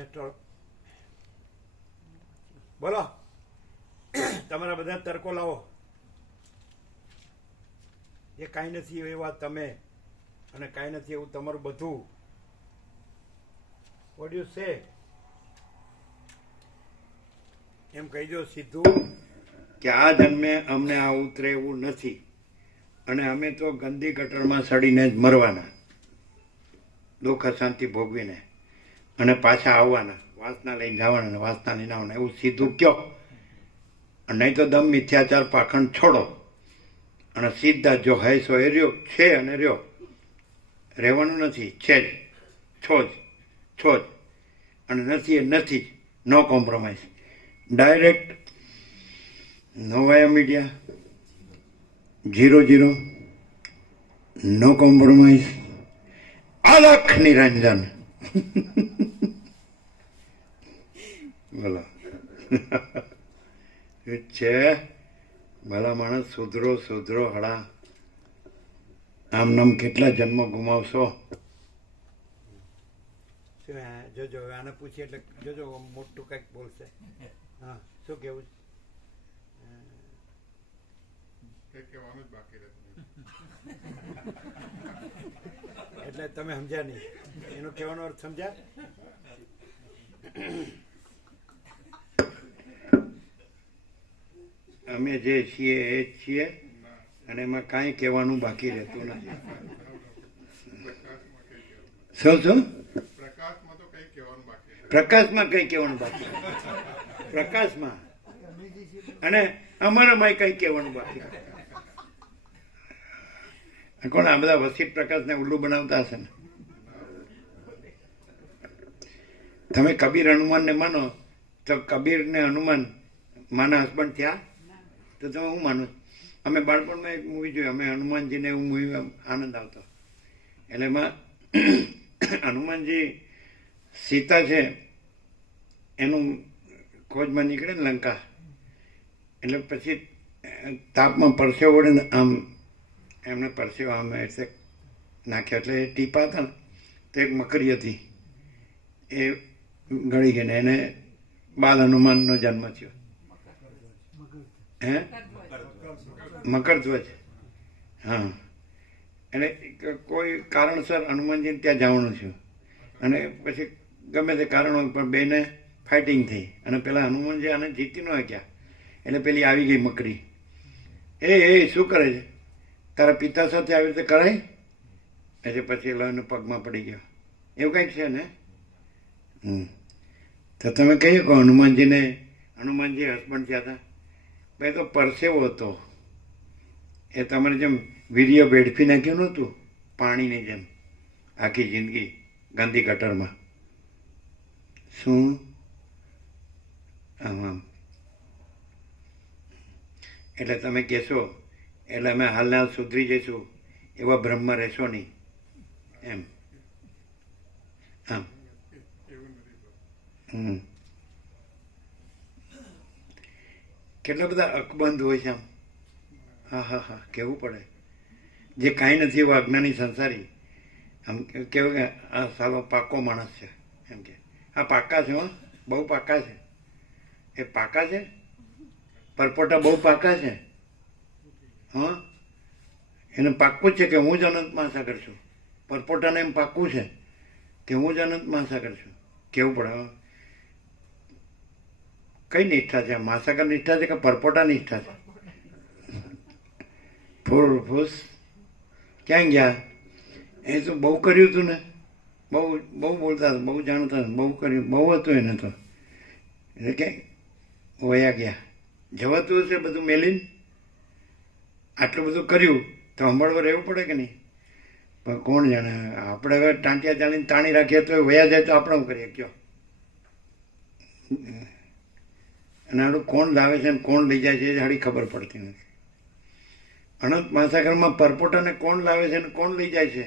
Astro બોલો, તમારા બધા તર્કો લાવો. એ કાંઈ નથી એવા તમે, અને કાંઈ નથી એવું તમારું બધું. What you say? એમ કહી દો સીધું કે આ જન્મે અમને આ ઉતરે એવું નથી, અને અમે તો ગંદી ગટરમાં સડીને જ મરવાના, દુઃખ અશાંતિ ભોગવીને, અને પાછા આવવાના, વાસના લઈને જવાના, વાસના લઈને આવવાના, એવું સીધું કયો. નહીં તો દમ મિથ્યાચાર પાખંડ છોડો, અને સીધા જો હૈ સો એ રહ્યો છે, અને રહ્યો રહેવાનું નથી, છે જ, છો જ, અને નથી એ નથી. નો કોમ્પ્રોમાઇઝ, ડાયરેક્ટ, નો વાયા મીડિયા, 0-0, નો કોમ્પ્રોમાઇઝ, અલખ નિરંજન. બોલો. છે ભલા માણસ, સુધરો હળા. આમ નામ કેટલા જન્મ ગુમાવશો. જોજો આને પૂછીએ એટલે જોજો મોટું કંઈક બોલશે. હા, શું કેવું એટલે તમે સમજ્યા નહીં, એનો કહેવાનો અર્થ સમજ્યા? અમે જે છીએ એ જ છીએ, અને એમાં કાંઈ કહેવાનું બાકી રહેતું નથી. શું પ્રકાશમાં કંઈ કહેવાનું બાકી, પ્રકાશમાં, અને અમારામાં કંઈ કહેવાનું બાકી. કોણ આ બધા વસીત પ્રકાશને ઉલ્લુ બનાવતા હશે ને? તમે કબીર હનુમાનને માનો તો કબીર ને હનુમાન માના હસબન્ડ થયા? તો તમે હું માનો? અમે બાળપણમાં એક મૂવી જોયું, અમે હનુમાનજીને એવું મૂવી આનંદ આવતો. એટલે એમાં હનુમાનજી સીતા છે એનું ખોજમાં નીકળે ને લંકા, એટલે પછી તાપમાં પરસેવો વળે ને આમ એમને પરસેવો આમ એટલે નાખ્યો, એટલે એ ટીપા હતા ને તો એક મકરી હતી, એ ગળી ગઈ ને એને બાલ હનુમાનનો જન્મ થયો. હે, મકરધ્વજ. હા, એટલે કોઈ કારણસર હનુમાનજીને ત્યાં જવાનું છું, અને પછી ગમે તે કારણો પણ બેને ફાઇટિંગ થઈ, અને પેલા હનુમાનજી આને જીતી ન ગયા, એટલે પેલી આવી ગઈ મકરી. એ શું કરે છે, તારા પિતા સાથે આવી રીતે કરાય? એટલે પછી એનો પગમાં પડી ગયો. એવું કંઈક છે ને. તો તમે કહ્યું કે હનુમાનજી હસબન્ડ થયા હતા. ભાઈ તો પરસેવો હતો, એ તમારે જેમ વીર્ય વેડફી નાખ્યું નહોતું પાણીની જેમ, આખી જિંદગી ગાંધી ગટરમાં. શું આમ એટલે તમે કહેશો એટલે અમે હાલના હાલ સુધરી જઈશું, એવા બ્રહ્મમાં રહેશો નહીં એમ. આમ કેટલા બધા અકબંધ હોય છે આમ. હા, કહેવું પડે. જે કાંઈ નથી એવું અજ્ઞાની સંસારી આમ કેવું કે આ સાલો પાકો માણસ છે એમ કે. આ પાકા છે, હો, બહુ પાકા છે. એ પાકા છે, પરપોટા બહુ પાકા છે. હા, એને પાક્કું જ છે કે હું જ અનંત મહાસાગર છું. પરપોટાને એમ પાક્કું છે કે હું જ અનંત મહાસાગર છું. કેવું પડે. કઈ નિષ્ઠા છે? મહાસાગર નિષ્ઠા છે કે પરપોટા નિષ્ઠા છે? ફૂસ ક્યાં ગયા? એ તો બહુ કર્યું હતું ને, બહુ બોલતા હતા, બહુ જાણતા હતા, બહુ કર્યું, બહુ હતું એને તો. એટલે કે વયા ગયા. જવાતું હશે બધું મેલીને? આટલું બધું કર્યું તો સંભાળવા રહેવું પડે કે નહીં? પણ કોણ જાણે, આપણે હવે ટાંટિયા ચાલીને તાણી રાખીએ તો વયા જાય તો આપણે શું કરીએ કયો? અને આનું કોણ લાવે છે ને કોણ લઈ જાય છે એ હાડી ખબર પડતી નથી. અનંત મહાસાગરમાં પરપોટાને કોણ લાવે છે ને કોણ લઈ જાય છે?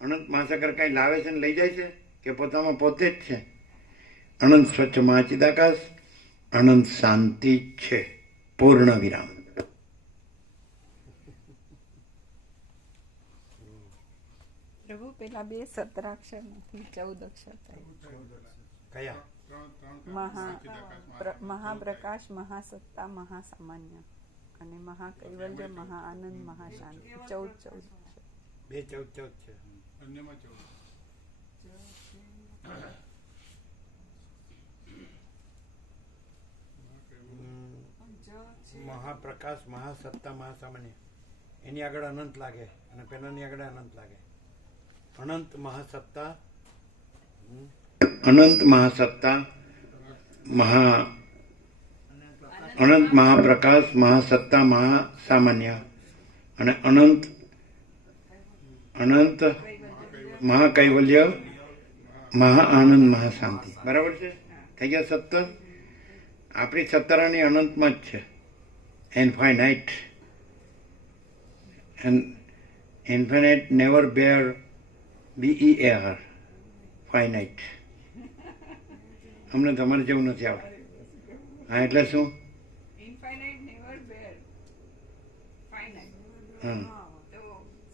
અનંત મહાસાગર કાંઈ લાવે છે ને લઈ જાય છે કે પોતામાં પોતે જ છે? અનંત સ્વચ્છ મહાચિદાકાશ, અનંત શાંતિ છે, પૂર્ણ વિરામ. પ્રભુ પેલા 2 17 અક્ષર નથી 14 અક્ષર થાય. કયા? મહાપ્રકાશ, મહાસત્તા, મહાસામાન્ય અને મહાકૈવલ્ય, મહાઆનંદ, મહાશાંતિ. 14 છે. બે 14 છે. અન્યમાં 14. મહાપ્રકાશ, મહાસત્તા, મહાસામાન્ય, એની આગળ અનંત લાગે અને પેલાની આગળ અનંત લાગે. અનંત મહાસત્તા, અનંત મહાસત્તા, અનંત મહાપ્રકાશ, મહાસત્તા, મહાસામાન્ય અને અનંત મહાકૈવલ્ય, મહાઆનંદ, મહાશાંતિ. બરાબર છે? થઈ ગયા 17. આપણી 17 અનંતમાં જ છે. ઇન્ફાઇનાઇટ. ઇન્ફાઇનાઇટ નેવર બેર BEAR. ફાઇનાઇટ. અમને તમારે જેવું નથી આવડતું. હા, એટલે શું? ઇન્ફાઇનાઇટ નેવર બેર ફાઇનાઇટ. હમ. તો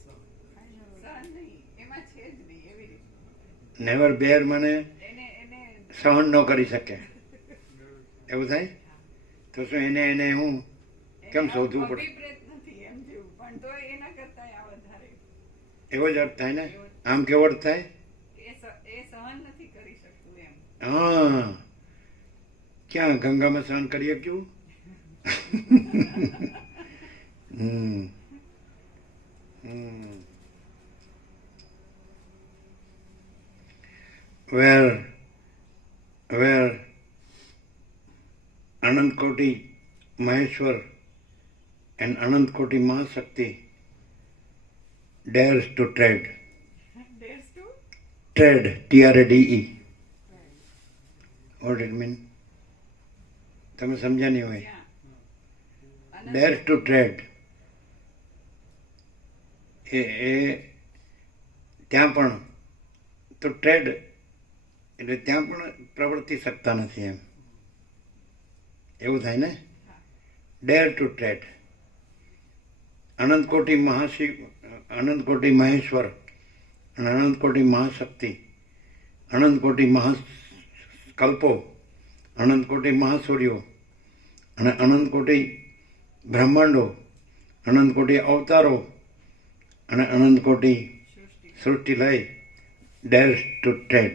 સહન નહીં, એમાં છે જ નહીં એવી રીતે. નેવર બેર મને એને સહન ન કરી શકે એવું થાય તો શું એને હું કેમ શોધવું પડે? અભિપ્રેત નથી એમ જેવું, પણ તો એના કરતા આ વધારે એવો જ અર્થ થાય ને. આમ કેવો અર્થ થાય? એ સહન નથી કરી શકતું એમ. હા, ક્યાં ગંગામાં સહન કરી શક્યું? હમ હમ where Anant Koti Maheshwar and Anant Koti Mahashakti dares to tread. Dares to? Tread, TRADE. What it mean? તમે સમજ્યા નહીં હોય. Dares to tread. એ ત્યાં પણ તો ટ્રેડ એટલે ત્યાં પણ પ્રવર્તી શકતા નથી એમ એવું થાય ને. ડેર ટુ ટ્રેડ. અનંત કોટી મહેશ્વર અને અનંત કોટી મહાશક્તિ, અનંત કોટી મહાકલ્પો, અનંત કોટી મહાસૂર્યો અને અનંત કોટી બ્રહ્માંડો, અનંત કોટી અવતારો અને અનંત કોટી સૃષ્ટિ લઈ ડેર્સ ટુ ટ્રેડ.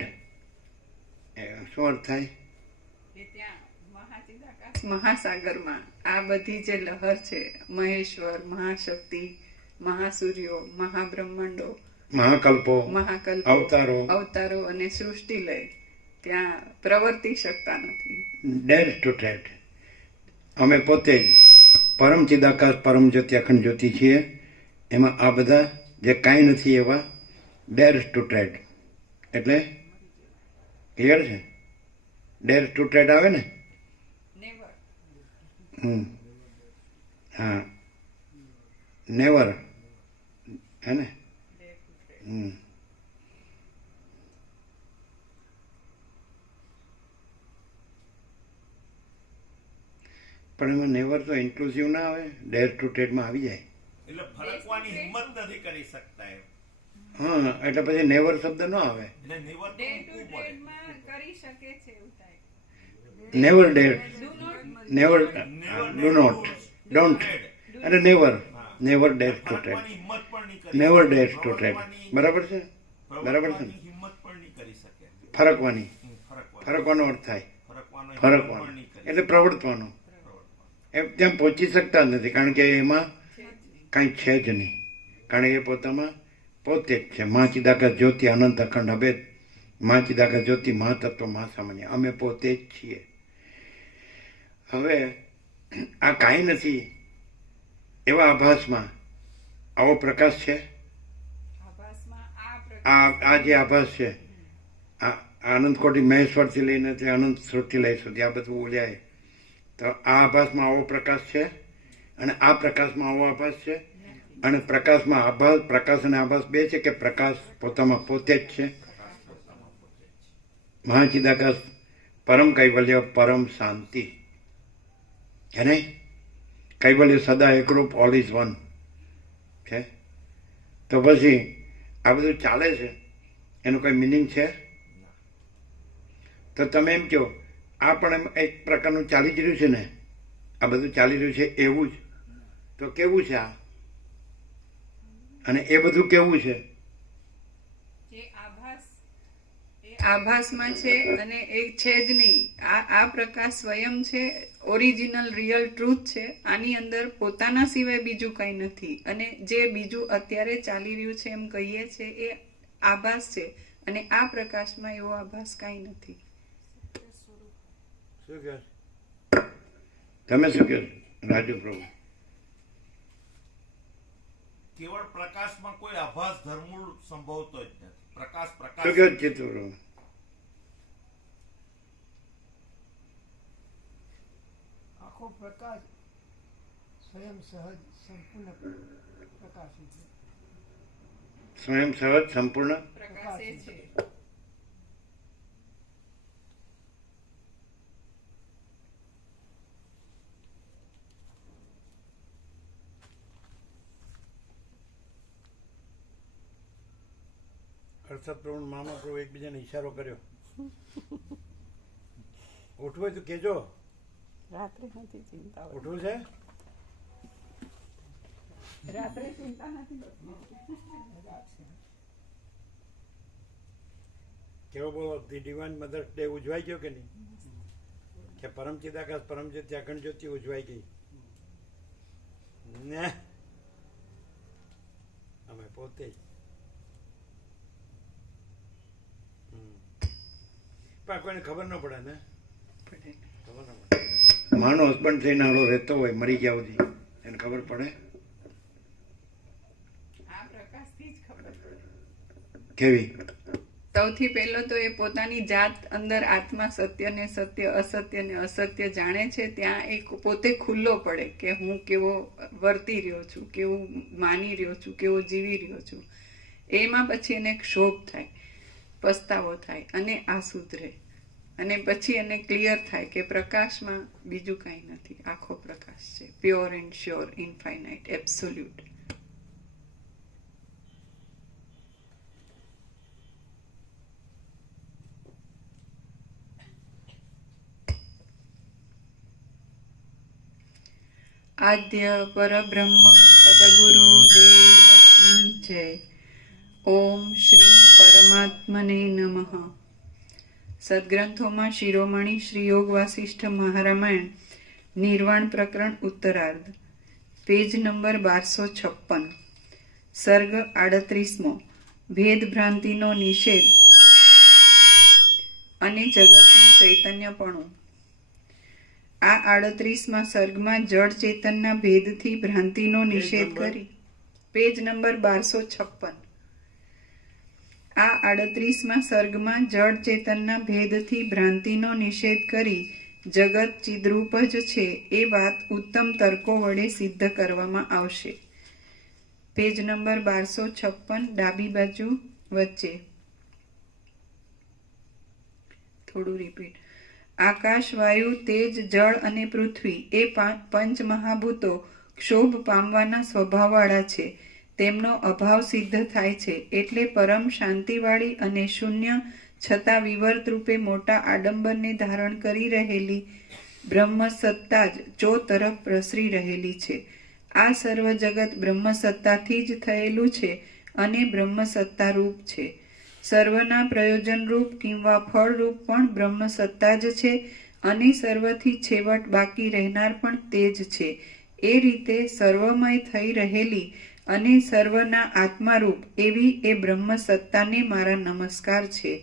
શું અર્થ થાય? મહાસાગરમાં આ બધી જે લહર છે, મહેશ્વર, મહાશક્તિ, મહાસૂર્યો, મહાબ્રહ્માંડો, મહાકલ્પો, અવતારો અને સૃષ્ટિ લય ત્યાં પ્રવર્તી શકતા નથી. ડેર્સ ટુ ટ્રેડ. અમે પોતે જ પરમ ચિદાકાશ, પરમ જ્યોતિ, અખંડ જ્યોતિ છીએ. એમાં આ બધા જે કાંઈ નથી એવા ડેર્સ ટુ ટ્રેડ. એટલે ક્લિયર છે? ડેર્સ ટુ ટ્રેડ આવે ને. હા, નેવર હે ને. પણ એમાં નેવર તો ઇન્ક્લુઝિવ ના આવે, ડેર ટુ ટ્રેડમાં આવી જાય. એટલે ફરકવાની હિંમત નથી કરી શકતા એમ. હા, એટલે પછી નેવર શબ્દ ન આવે. એટલે નેવર તો મૂકવું પડે. કરી શકે છે એવું થાય. Never dare, never do not, don't અને નેવર ડેર ટુ ટ્રેડ. ફરકવાની હિંમત પણ નહીં કરી નેવર શકે. Dare to trade. બરાબર છે? બરાબર છે ને? હિંમત પણ નહીં કરી શકે. ફરકવાની, ફરકવાનો અર્થ થાય. ફરકવાનો એટલે પ્રવર્તવાનો. એમ ત્યાં પહોંચી શકતા જ નથી, કારણ કે એમાં કાંઈ છે જ નહીં. કારણ કે પોતામાં પોતે જ છે. મહાચિદાકાશ જ્યોતિ, અનંત અખંડ અભેદ, મહાચિદાકાશ જ્યોતિ, મહાતત્વ, મહાસામાન્ય. અમે પોતે જ છીએ. હવે આ કાંઈ નથી એવા આભાસમાં આવો પ્રકાશ છે. આ જે આભાસ છે, આ અનંત કોટી મહેશ્વરથી લઈને અનંત સૃષ્ટિ લઈ સુધી આ બધું બોલ્યા. તો આ આભાસમાં આવો પ્રકાશ છે અને આ પ્રકાશમાં આવો આભાસ છે. અને પ્રકાશમાં આભાસ, પ્રકાશ અને આભાસ બે છે કે પ્રકાશ પોતામાં પોતે જ છે. મહાચિદાકાશ, પરમ કૈવલ્ય, પરમ શાંતિ છે નહીં? કૈવલ્ય સદા એકરૂપ, ઓલ ઇઝ વન છે. તો પછી આ બધું ચાલે છે, એનું કોઈ મિનિંગ છે? તો તમે એમ કહો આ પણ એમ એક પ્રકારનું ચાલી જ રહ્યું છે ને, આ બધું ચાલી રહ્યું છે એવું જ, તો કેવું છે આ? અને એ બધું કેવું છે? જે આભાસમાં છે અને એ છે જ નહીં. આ પ્રકાશ સ્વયં છે, ઓરિજિનલ રિયલ ટ્રુથ છે. આની અંદર પોતાના સિવાય બીજું કંઈ નથી. અને જે બીજું અત્યારે ચાલી રહ્યું છે એમ કહીએ છે એ આભાસ છે, અને આ પ્રકાશમાં એવો આભાસ કાંઈ નથી. શું કહો? તમે શું કહો રાજુ પ્રભુ? કેવળ પ્રકાશમાં કોઈ આભાસ ધર્મૂળ સંભવતો જ નથી. પ્રકાશ શું પ્રકાશ કહો ચિત્ત પ્રભુ? આખો પ્રકાશ સ્વયં સહજ સંપૂર્ણ પ્રકાશી છે. સ્વયં સહજ સંપૂર્ણ પ્રકાશ એ છે. હર્ષદ પ્રભુ મામા પ્રભુ એકબીજાને ઈશારો કર્યો. ઉઠવું હોય તો કેજો. રાત્રે નથી ચિંતા હોતી. ઉઠવું છે? રાત્રે ચિંતા નથી હોતી. કેવો બોલો? ધી ડિવાઇન મધર્સ ડે ઉજવાઈ ગયો કે નહીં? કે પરમચિદાકાશ પરમજ્યોતિ અખંડ જ્યોતિ ઉજવાઈ ગઈ ને? અમે પોતે જ પણ કોઈને ખબર ન પડે ને. પડે. ખબર ન પડે. માનો હસબન્ડ થઈને હાલો રહેતો હોય મરી ગયા સુધી એને ખબર પડે આ પ્રકાશથી જ ખબર પડે. કેવી? સૌથી પહેલો તો એ પોતાની જાત અંદર આત્મા સત્યને સત્ય, અસત્યને અસત્ય જાણે છે. ત્યાં એ પોતે ખુલ્લો પડે કે હું કેવો વર્તી રહ્યો છું, કેવું માની રહ્યો છું, કેવો જીવી રહ્યો છું. એમાં પછી એને ક્ષોભ થાય, પસ્તાવો થાય અને આ સુધરે. અને પછી એને ક્લિયર થાય કે પ્રકાશમાં બીજું કાંઈ નથી, આખો પ્રકાશ છે, pure and sure, infinite, absolute. આદ્ય પરબ્રહ્મ સદગુરુ દેવની જય. ઓમ શ્રી પરમાત્મને નમઃ. સદગ્રંથોમાં શિરોમણી શ્રી યોગ વાસિષ્ઠ મહારામાયણ નિર્વાણ પ્રકરણ ઉત્તરાર્ધ, પેજ નંબર 1256, સર્ગ 38મો, ભેદ ભ્રાંતિનો નિષેધ અને જગતનું ચૈતન્યપણું. આ 38મા સર્ગમાં જળ ચેતનના ભેદથી ભ્રાંતિનો નિષેધ કરી. Page number 1256. આ 38મા સર્ગમાં જળ ચેતનના ભેદથી ભ્રાંતિનો નિષેધ કરી જગત ચિદ્રૂપ જ છે એ વાત ઉત્તમ તર્કો વડે સિદ્ધ કરવામાં આવશે. પેજ નંબર 1256, ડાબી બાજુ વચ્ચે. થોડું રિપીટ. આકાશ, વાયુ, તેજ, જળ અને પૃથ્વી એ પંચ મહાભૂતો ક્ષોભ પામવાના સ્વભાવવાળા છે. તેમનો અભાવ સિદ્ધ થાય છે એટલે પરમ શાંતિવાળી અને શૂન્ય છતાં વિવર્ત રૂપે મોટા આડંબરને ધારણ કરી રહેલી બ્રહ્મ સત્તા જ ચો તરફ પ્રસરી રહેલી છે. આ સર્વ જગત બ્રહ્મ સત્તાથી જ થયેલું છે અને બ્રહ્મ સત્તા રૂપ છે. સર્વના પ્રયોજન રૂપ કિંવા ફળ રૂપ પણ બ્રહ્મ સત્તા જ છે અને સર્વથી છેવટ બાકી રહેનાર પણ તે જ છે. એ રીતે સર્વમય થઈ રહેલી અને સર્વના આત્મારૂપ એવી એ બ્રહ્મ સત્તાને મારા નમસ્કાર છે.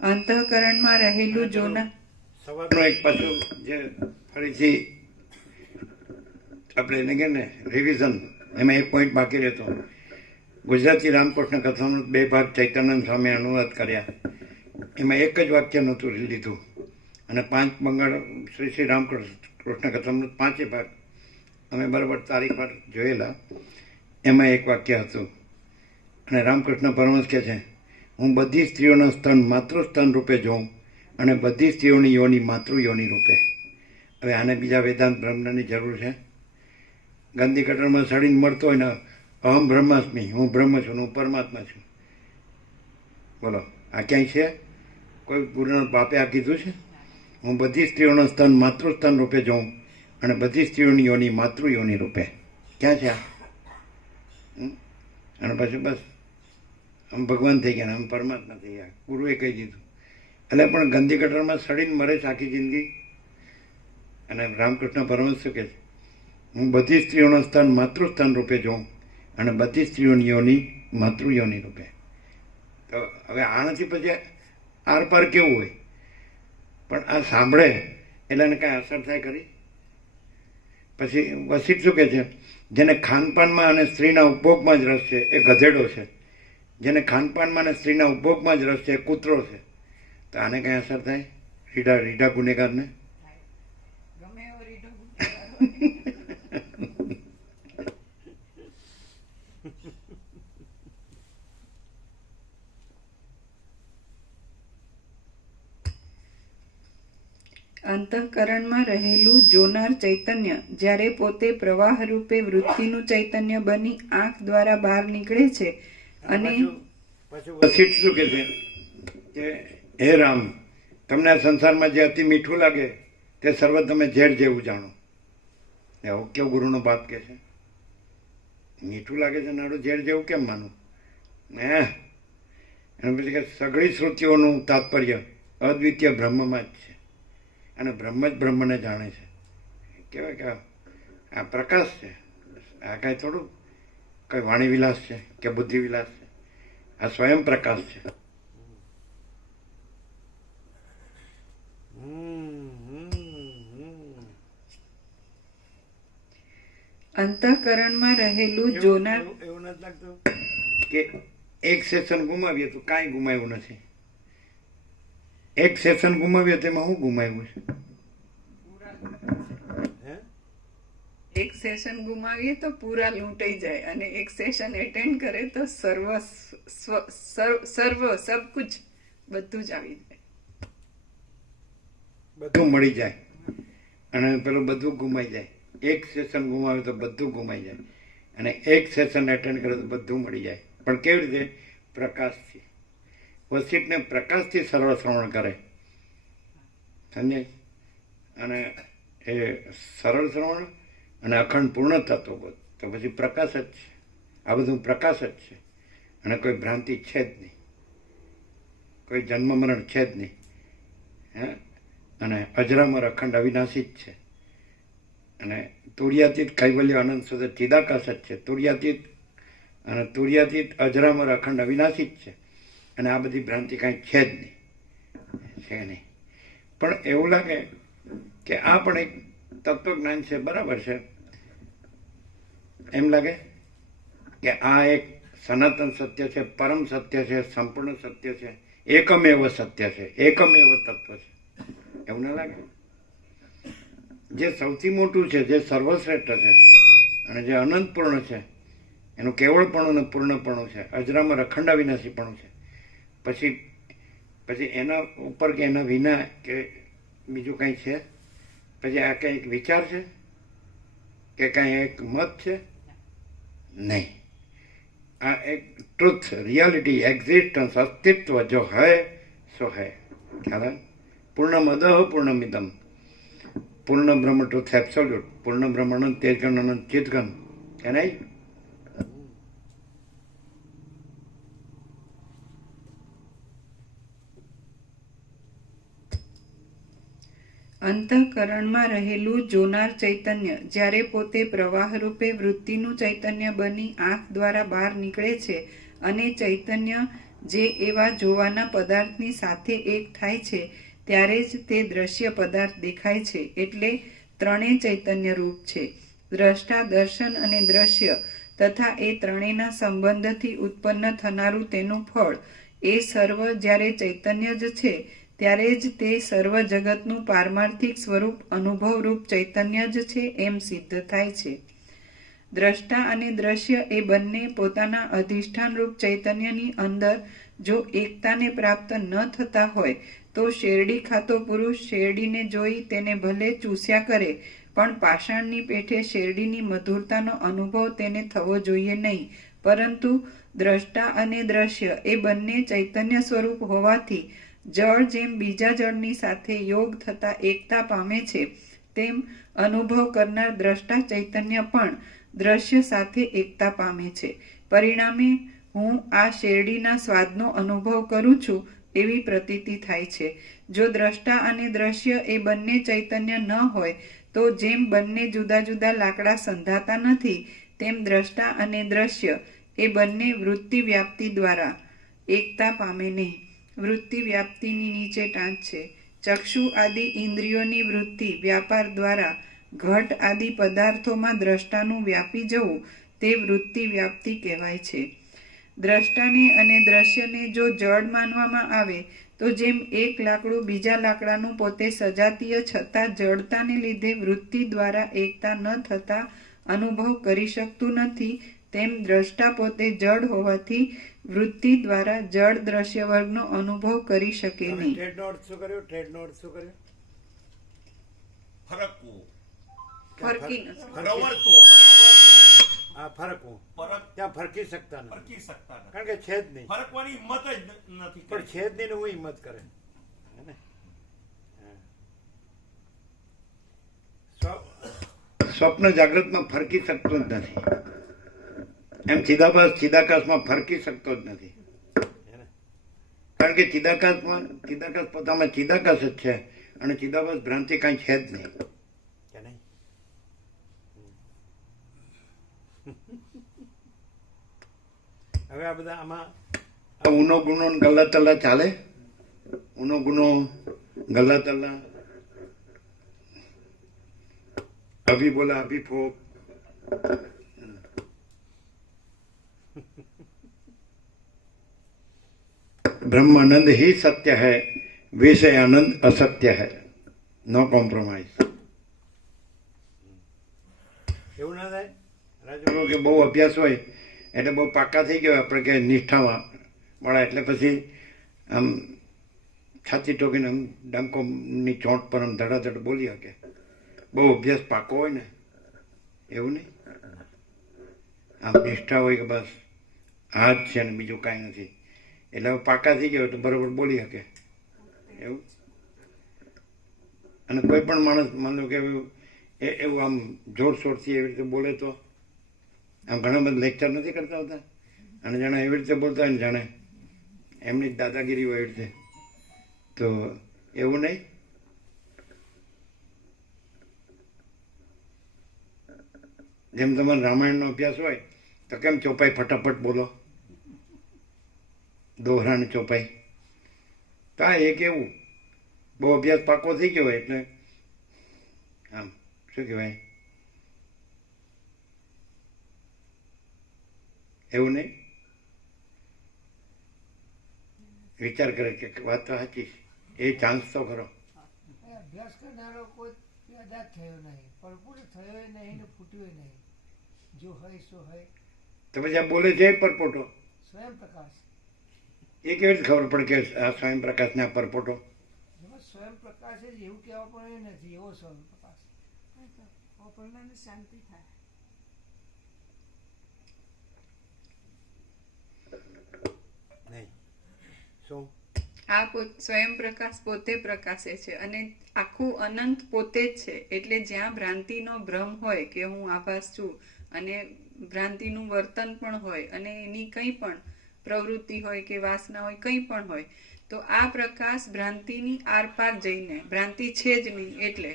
અંતઃકરણમાં રહેલું જોના સવારનો એક પાછું જે ફરીથી આપણે એને કે ને રિવિઝન, એમાં એક પોઈન્ટ બાકી રહેતો. ગુજરાતી રામકૃષ્ણ કથાનો 2 ભાગ ચૈતન્યાનંદ સ્વામી અનુવાદ કર્યા. એમાં એક જ વાક્ય નહોતું લીધું અને 5 બંગાળ શ્રી રામકૃષ્ણ કથાનો 5 ભાગ અમે બરાબર તારીખવાર જોયેલા. એમાં એક વાક્ય હતું અને રામકૃષ્ણ પરમહંસ કહે છે, હું બધી સ્ત્રીઓના સ્તન માતૃ સ્તન રૂપે જોઉં અને બધી સ્ત્રીઓની યોની માતૃ યોની રૂપે. હવે આને બીજા વેદાંત બ્રહ્મની જરૂર છે? ગાંધી કટરમાં સડીને મળતો હોય ને, અહમ બ્રહ્માસ્મિ, હું બ્રહ્મ છું, હું પરમાત્મા છું. બોલો, આ ક્યાંય છે? કોઈ ગુરુના બાપે આ કીધું છે? હું બધી સ્ત્રીઓનો સ્તન માતૃસ્તન રૂપે જોઉં અને બધી સ્ત્રીઓની યોની માતૃયોની રૂપે. ક્યાં છે આ? અને પછી બસ આમ ભગવાન થઈ ગયા, આમ પરમાત્મા થઈ ગયા, ગુરુએ કહી દીધું. એટલે પણ ગંદી ગટરમાં સડીને મરે છે આખી જિંદગી. અને રામકૃષ્ણ પરમહંસ શું કહે છે? હું બધી સ્ત્રીઓનો સ્તન માતૃસ્તન રૂપે જોઉં અને બધી સ્ત્રીઓની યોની માતૃયોની રૂપે. તો હવે આ નથી પછી આર પાર કેવું હોય? પણ આ સાંભળે એટલે એને કાંઈ અસર થાય ખરી? પછી વસિષ્ઠ શું કહે છે? જેને ખાનપાનમાં અને સ્ત્રીના ઉપભોગમાં જ રસ છે એ ગધેડો છે. જેને ખાનપાનમાં અને સ્ત્રીના ઉપભોગમાં જ રસ છે એ કૂતરો છે. તો આને કાંઈ અસર થાય? રીઢા ગુનેગારને? ગમે એવો રીઢો ગુનેગાર અંતઃકરણમાં રહેલું જોનાર ચૈતન્ય જ્યારે પોતે પ્રવાહ રૂપે વૃત્તિનું ચૈતન્ય બની આંખ દ્વારા બહાર નીકળે છે અને વસિષ્ઠ શું કહે છે કે હે રામ, તમને આ સંસારમાં જે અતિ મીઠું લાગે તે સર્વ તમે ઝેર જેવું જાણો. એવું કેવું ગુરુનો બાપ કહે છે? મીઠું લાગે છે નાડું ઝેર જેવું કેમ માનું? અને પછી કે સઘળી શ્રુતિઓનું તાત્પર્ય અદ્વિતીય બ્રહ્મમાં જ છે અને બ્રહ્મ જ બ્રહ્મને જાણે છે. કહેવાય કે આ પ્રકાશ છે, આ કાંઈ થોડું કઈ વાણી વિલાસ છે કે બુદ્ધિ વિલાસ છે. આ સ્વયં પ્રકાશ છે. અંતઃકરણમાં રહેલું જોનાર એવું નથી લાગતું કે એક સેશન ગુમાવીએ તો કાંઈ ગુમાવ્યું નથી? એક સેશન ગુમાવીએ તેમાં શું ગુમાવ્યું છે? એક સેશન ગુમાવીએ તો પૂરા લૂંટાઈ જાય અને એક સેશન એટેન્ડ કરે તો સર્વ સબ કુછ બધું જ આવી જાય, બધું મળી જાય અને પેલું બધું ગુમાઈ જાય. એક સેશન ગુમાવે તો બધું ગુમાઈ જાય અને એક સેશન એટેન્ડ કરે તો બધું મળી જાય. પણ કેવી રીતે? પ્રકાશથી. વસિષ્ઠને પ્રકાશથી સર્વ શ્રવણ કરે, સમજાય? અને એ સરળ શ્રવણ અને અખંડ પૂર્ણ તત્વબોધ તો પછી પ્રકાશ જ છે. આ બધું પ્રકાશ જ છે અને કોઈ ભ્રાંતિ છે જ નહીં, કોઈ જન્મ મરણ છે જ નહીં. હે? અને અજરામર અખંડ અવિનાશી જ છે અને તુર્યાતીત કૈવલ્ય આનંદ સુધી ચિદાકાશ જ છે. તુર્યાતીત અજરામર અખંડ અવિનાશી જ છે અને આ બધી ભ્રાંતિ કાંઈ છે જ નહીં, છે નહીં. પણ એવું લાગે કે આ પણ એક તત્વજ્ઞાન છે, બરાબર છે. એમ લાગે કે આ એક સનાતન સત્ય છે, પરમ સત્ય છે, સંપૂર્ણ સત્ય છે, એકમેવ સત્ય છે, એકમેવ તત્વ છે. એવું ના લાગે? જે સૌથી મોટું છે, જે સર્વશ્રેષ્ઠ છે અને જે અનંતપૂર્ણ છે, એનું કેવળપણું અને પૂર્ણપણું છે, અજરામર અખંડ અવિનાશીપણું છે. પછી એના ઉપર કે એના વિના કે બીજું કંઈ છે? પછી આ કંઈક વિચાર છે કે કાંઈ એક મત છે? નહીં. આ એક ટ્રુથ, રિયાલિટી, એક્ઝિસ્ટન્સ, અસ્તિત્વ જો હૈ સો હૈ. ખ્યાલ? પૂર્ણમદઃ પૂર્ણમિદમ. પૂર્ણ બ્રહ્મ ટ્રુથ એબ્સોલ્યુટ. પૂર્ણ બ્રહ્મ અનંત તેજગન અનંત ચિતગન. કે નહીં? અંતઃકરણમાં રહેલું જોનાર ચૈતન્ય જ્યારે પોતે પ્રવાહ રૂપે વૃત્તિનું ચૈતન્ય બની આંખ દ્વારા બહાર નીકળે છે અને ચૈતન્ય જે એવા જોવાના પદાર્થની સાથે એક થાય છે ત્યારે જ તે દ્રશ્ય પદાર્થ દેખાય છે. એટલે ત્રણેય ચૈતન્ય રૂપ છે. દ્રષ્ટા, દર્શન અને દ્રશ્ય તથા એ ત્રણેયના સંબંધથી ઉત્પન્ન થનારું તેનું ફળ એ સર્વ જ્યારે ચૈતન્ય જ છે ત્યારે જ તે સર્વ જગતનું પારમાર્થિક સ્વરૂપ અનુભવરૂપ ચૈતન્ય જ છે એમ સિદ્ધ થાય છે. દ્રષ્ટા અને દ્રશ્ય એ બંને પોતાના અધિષ્ઠાનરૂપ ચૈતન્યની અંદર જો એકતાને પ્રાપ્ત ન થતા હોય તો શેરડી ખાતો પુરુષ શેરડીને જોઈ તેને ભલે ચૂસ્યા કરે પણ પાષાણની પેઠે શેરડીની મધુરતાનો અનુભવ તેને થવો જોઈએ નહીં. પરંતુ દ્રષ્ટા અને દ્રશ્ય એ બંને ચૈતન્ય સ્વરૂપ હોવાથી જળ જેમ બીજા જળની સાથે યોગ થતા એકતા પામે છે, તેમ અનુભવ કરનાર દ્રષ્ટા ચૈતન્ય પણ દ્રશ્ય સાથે એકતા પામે છે. પરિણામે હું આ શેરડીના સ્વાદનો અનુભવ કરું છું એવી પ્રતીતિ થાય છે. જો દ્રષ્ટા અને દ્રશ્ય એ બંને ચૈતન્ય ન હોય તો જેમ બંને જુદા જુદા લાકડા સંધાતા નથી, તેમ દ્રષ્ટા અને દ્રશ્ય એ બંને વૃત્તિ વ્યાપ્તિ દ્વારા એકતા પામે નહીં. વૃત્તિ વ્યાપ્તિની નીચે ટાંચ છે. ચક્ષુ આદિ ઇન્દ્રિયોની વૃત્તિ વ્યાપાર દ્વારા ઘટ આદિ પદાર્થોમાં દ્રષ્ટાનું વ્યાપી જવું તે વૃત્તિ વ્યાપ્તિ કહેવાય છે. દ્રષ્ટાને અને દ્રશ્યને જો જડ માનવામાં આવે તો જેમ એક લાકડું બીજા લાકડાનું પોતે સજાતીય છતાં જડતાને લીધે વૃત્તિ દ્વારા એકતા ન થતા અનુભવ કરી શકતું નથી, તેમ દ્રષ્ટા પોતે જડ હોવાથી વૃત્તિ દ્વારા જડ દ્રશ્ય વર્ગનો અનુભવ કરી શકે નહીં. ટ્રેડનો અર્થ શું કર્યો? ટ્રેડનો અર્થ શું કર્યો? ફરકવું, ફરકી નથી. પ્રવર્તવું, આ ફરકવું. ફરક ત્યાં ફરકી શકતા નથી, ફરકી શકતા નથી. કારણ કે છે જ નહીં. ફરકવાની હિંમત જ નથી પણ છે જ નહીં ને હું હિંમત કરે હે ને? સ્વપ્ન જાગ્રતમાં ફરકી શકતો જ નથી, એમ ચિદાકાશમાં ફરકી શકતો જ નથી. કારણ કે ચિદાકાશ પોતામાં ચિદાકાશ જ છે અને ચિદાકાશ ભ્રાંતિ કાંઈ છે જ નહીં. કે નહીં? હવે આ બધા આમાં ઊનો ગુનો ગલ્લા તલ્લા ચાલે? ઊનો ગુનો ગલ્લા તલ્લા, અભી બોલા અભી ફોક, ब्रह्मानंद ही सत्य है, विषय आनंद असत्य है, नो कॉम्प्रोमाइज. એવું ના થાય રાજુ કે બહુ અભ્યાસ હોય એટલે બહુ પાકા થઈ ગયો આપણે કે નિષ્ઠામાં મળે એટલે પછી આમ છાતી ટોકીને આમ ડંકોની ચોંટ પર આમ ધડાધડ બોલી શકે. બહુ અભ્યાસ પાકો હોય ને એવું નહીં, આમ નિષ્ઠા હોય કે બસ આ જ છે ને બીજું કાંઈ નથી એટલે પાકા થઈ ગયો તો બરોબર બોલી શકે એવું. અને કોઈ પણ માણસ માનો કે એવું આમ જોરશોરથી એવી રીતે બોલે તો આમ ઘણા બધા લેક્ચર નથી કરતા હોતા અને જાણે એવી રીતે બોલતા હોય ને જાણે એમની જ દાદાગીરી હોય એવી રીતે, તો એવું નહીં. જેમ તમારે રામાયણનો અભ્યાસ હોય તો કેમ ચોપાઈ ફટાફટ બોલો, દોહરાની ચોપાઈ. તો આ એક એવું બહુ અભ્યાસ પાકો થઈ ગયો હોય એટલે આમ શું કહેવાય એવું નહીં. વિચાર કરે કે વાત તો સાચી એ ચાન્સ તો ખરો. અભ્યાસ કરનારો કોઈ પેદા થયો નહીં, પરપૂર્ણ થયો નહીં ને ફૂટ્યો નહીં. જો હોય સો હોય. તો પછી આ બોલે છે પરપોટો, સ્વયં પ્રકાશ. એ કેવી રીતે ખબર પડે કે આ સ્વયં પ્રકાશ ને આ પરપોટો? જેમાં સ્વયં પ્રકાશ જ એવું કહેવા પણ એ નથી, એવો સ્વયં પ્રકાશ. આપણને શાંતિ થાય. નહીં શું આ સ્વયં પ્રકાશ પોતે પ્રકાશે છે અને આખું અનંત પોતે જ છે. એટલે જ્યાં ભ્રાંતિનો ભ્રમ હોય કે હું આભાસ છું અને ભ્રાંતિનું વર્તન પણ હોય અને એની કંઈ પણ પ્રવૃત્તિ હોય કે વાસના હોય કંઈ પણ હોય, તો આ પ્રકાશ ભ્રાંતિની આરપાર જઈને, ભ્રાંતિ છે જ નહીં એટલે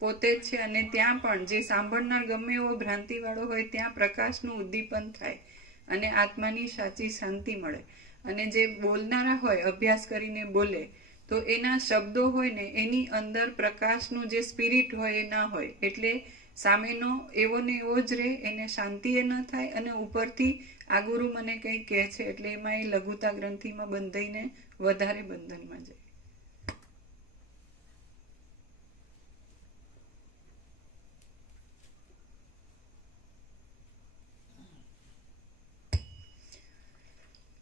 પોતે જ છે અને ત્યાં પણ જે સાંભળનાર ગમે એવો ભ્રાંતિવાળો હોય ત્યાં પ્રકાશનું ઉદ્દીપન થાય અને આત્માની સાચી શાંતિ મળે. અને જે બોલનારા હોય અભ્યાસ કરીને બોલે તો એના શબ્દો હોય ને એની અંદર પ્રકાશનું જે સ્પિરિટ હોય એ ના હોય એટલે સામેનો એવો ને એવો જ રહે, એને શાંતિ એ ન થાય અને ઉપરથી આ ગુરુ મને કંઈ કહે છે એટલે એમાં એ લઘુતા ગ્રંથિમાં બંધાઈને વધારે બંધનમાં જાય.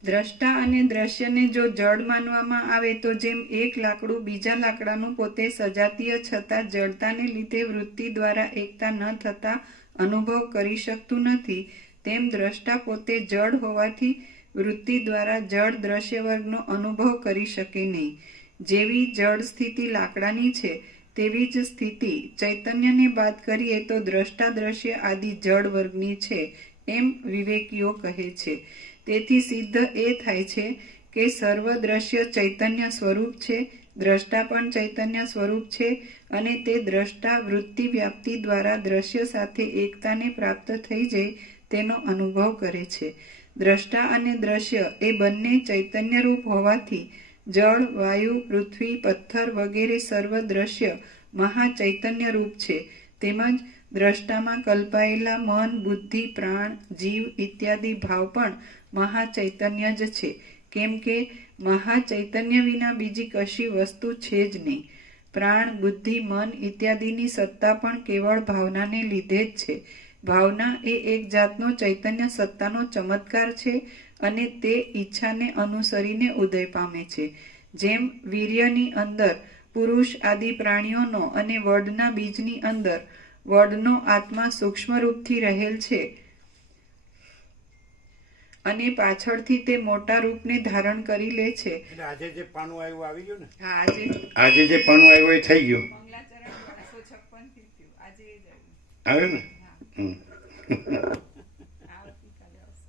દ્રષ્ટા અને દ્રશ્યને જો જડ માનવામાં આવે તો જેમ એક લાકડું બીજા લાકડાનું પોતે સજાતીય છતાં જડતાને લીધે વૃત્તિ દ્વારા એકતા ન થતા અનુભવ કરી શકતું નથી, તેમ દ્રષ્ટા પોતે જડ હોવાથી વૃત્તિ દ્વારા જડ દ્રશ્ય વર્ગનો અનુભવ કરી શકે નહીં. જેવી જળ સ્થિતિ લાકડાની છે તેવી જ સ્થિતિ ચૈતન્યને બાદ કરીએ તો દ્રષ્ટા દ્રશ્ય આદિ જળ વર્ગની છે એમ વિવેકીઓ કહે છે. તેથી સિદ્ધ એ થાય છે કે સર્વ દ્રશ્ય ચૈતન્ય સ્વરૂપ છે, દ્રષ્ટા પણ ચૈતન્ય સ્વરૂપ છે અને તે દ્રષ્ટા વૃત્તિ વ્યાપ્તિ દ્વારા દ્રશ્ય સાથે એકતાને પ્રાપ્ત થઈ જાય તેનો અનુભવ કરે છે. દ્રષ્ટા અને દ્રશ્ય એ બંને ચૈતન્યરૂપ હોવાથી જળ, વાયુ, પૃથ્વી, પથ્થર વગેરે સર્વ દ્રશ્ય મહાચૈતન્ય રૂપ છે. તેમજ દ્રષ્ટામાં કલ્પાયેલા મન, બુદ્ધિ, પ્રાણ, જીવ ઇત્યાદિ ભાવ પણ મહાચૈતન્ય જ છે, કેમ કે મહાચૈતન્ય વિના બીજી કશી વસ્તુ છે જ નહીં. પ્રાણ, બુદ્ધિ, મન ઇત્યાદિની સત્તા પણ કેવળ ભાવનાને લીધે જ છે. ભાવના એ એક જાતનો ચૈતન્ય સત્તાનો ચમત્કાર છે અને તે ઈચ્છાને અનુસરીને ઉદય પામે છે. જેમ વીર્યની અંદર પુરુષ આદિ પ્રાણીઓનો અને વડના બીજની અંદર વડનો આત્મા સૂક્ષ્મ રૂપથી રહેલ છે અને પાછળથી તે મોટા રૂપને ધારણ કરી લે છે. એટલે આજે જે પાનું આવ્યું આવી ગયું ને, હા, આજે જે પાનું આવ્યું એ થઈ ગયું, મંગલાચરણ 256 થી થયું. આજે એ જ આવ્યું. આવ્યું ને. હમ. આવતીકાલે આવશે.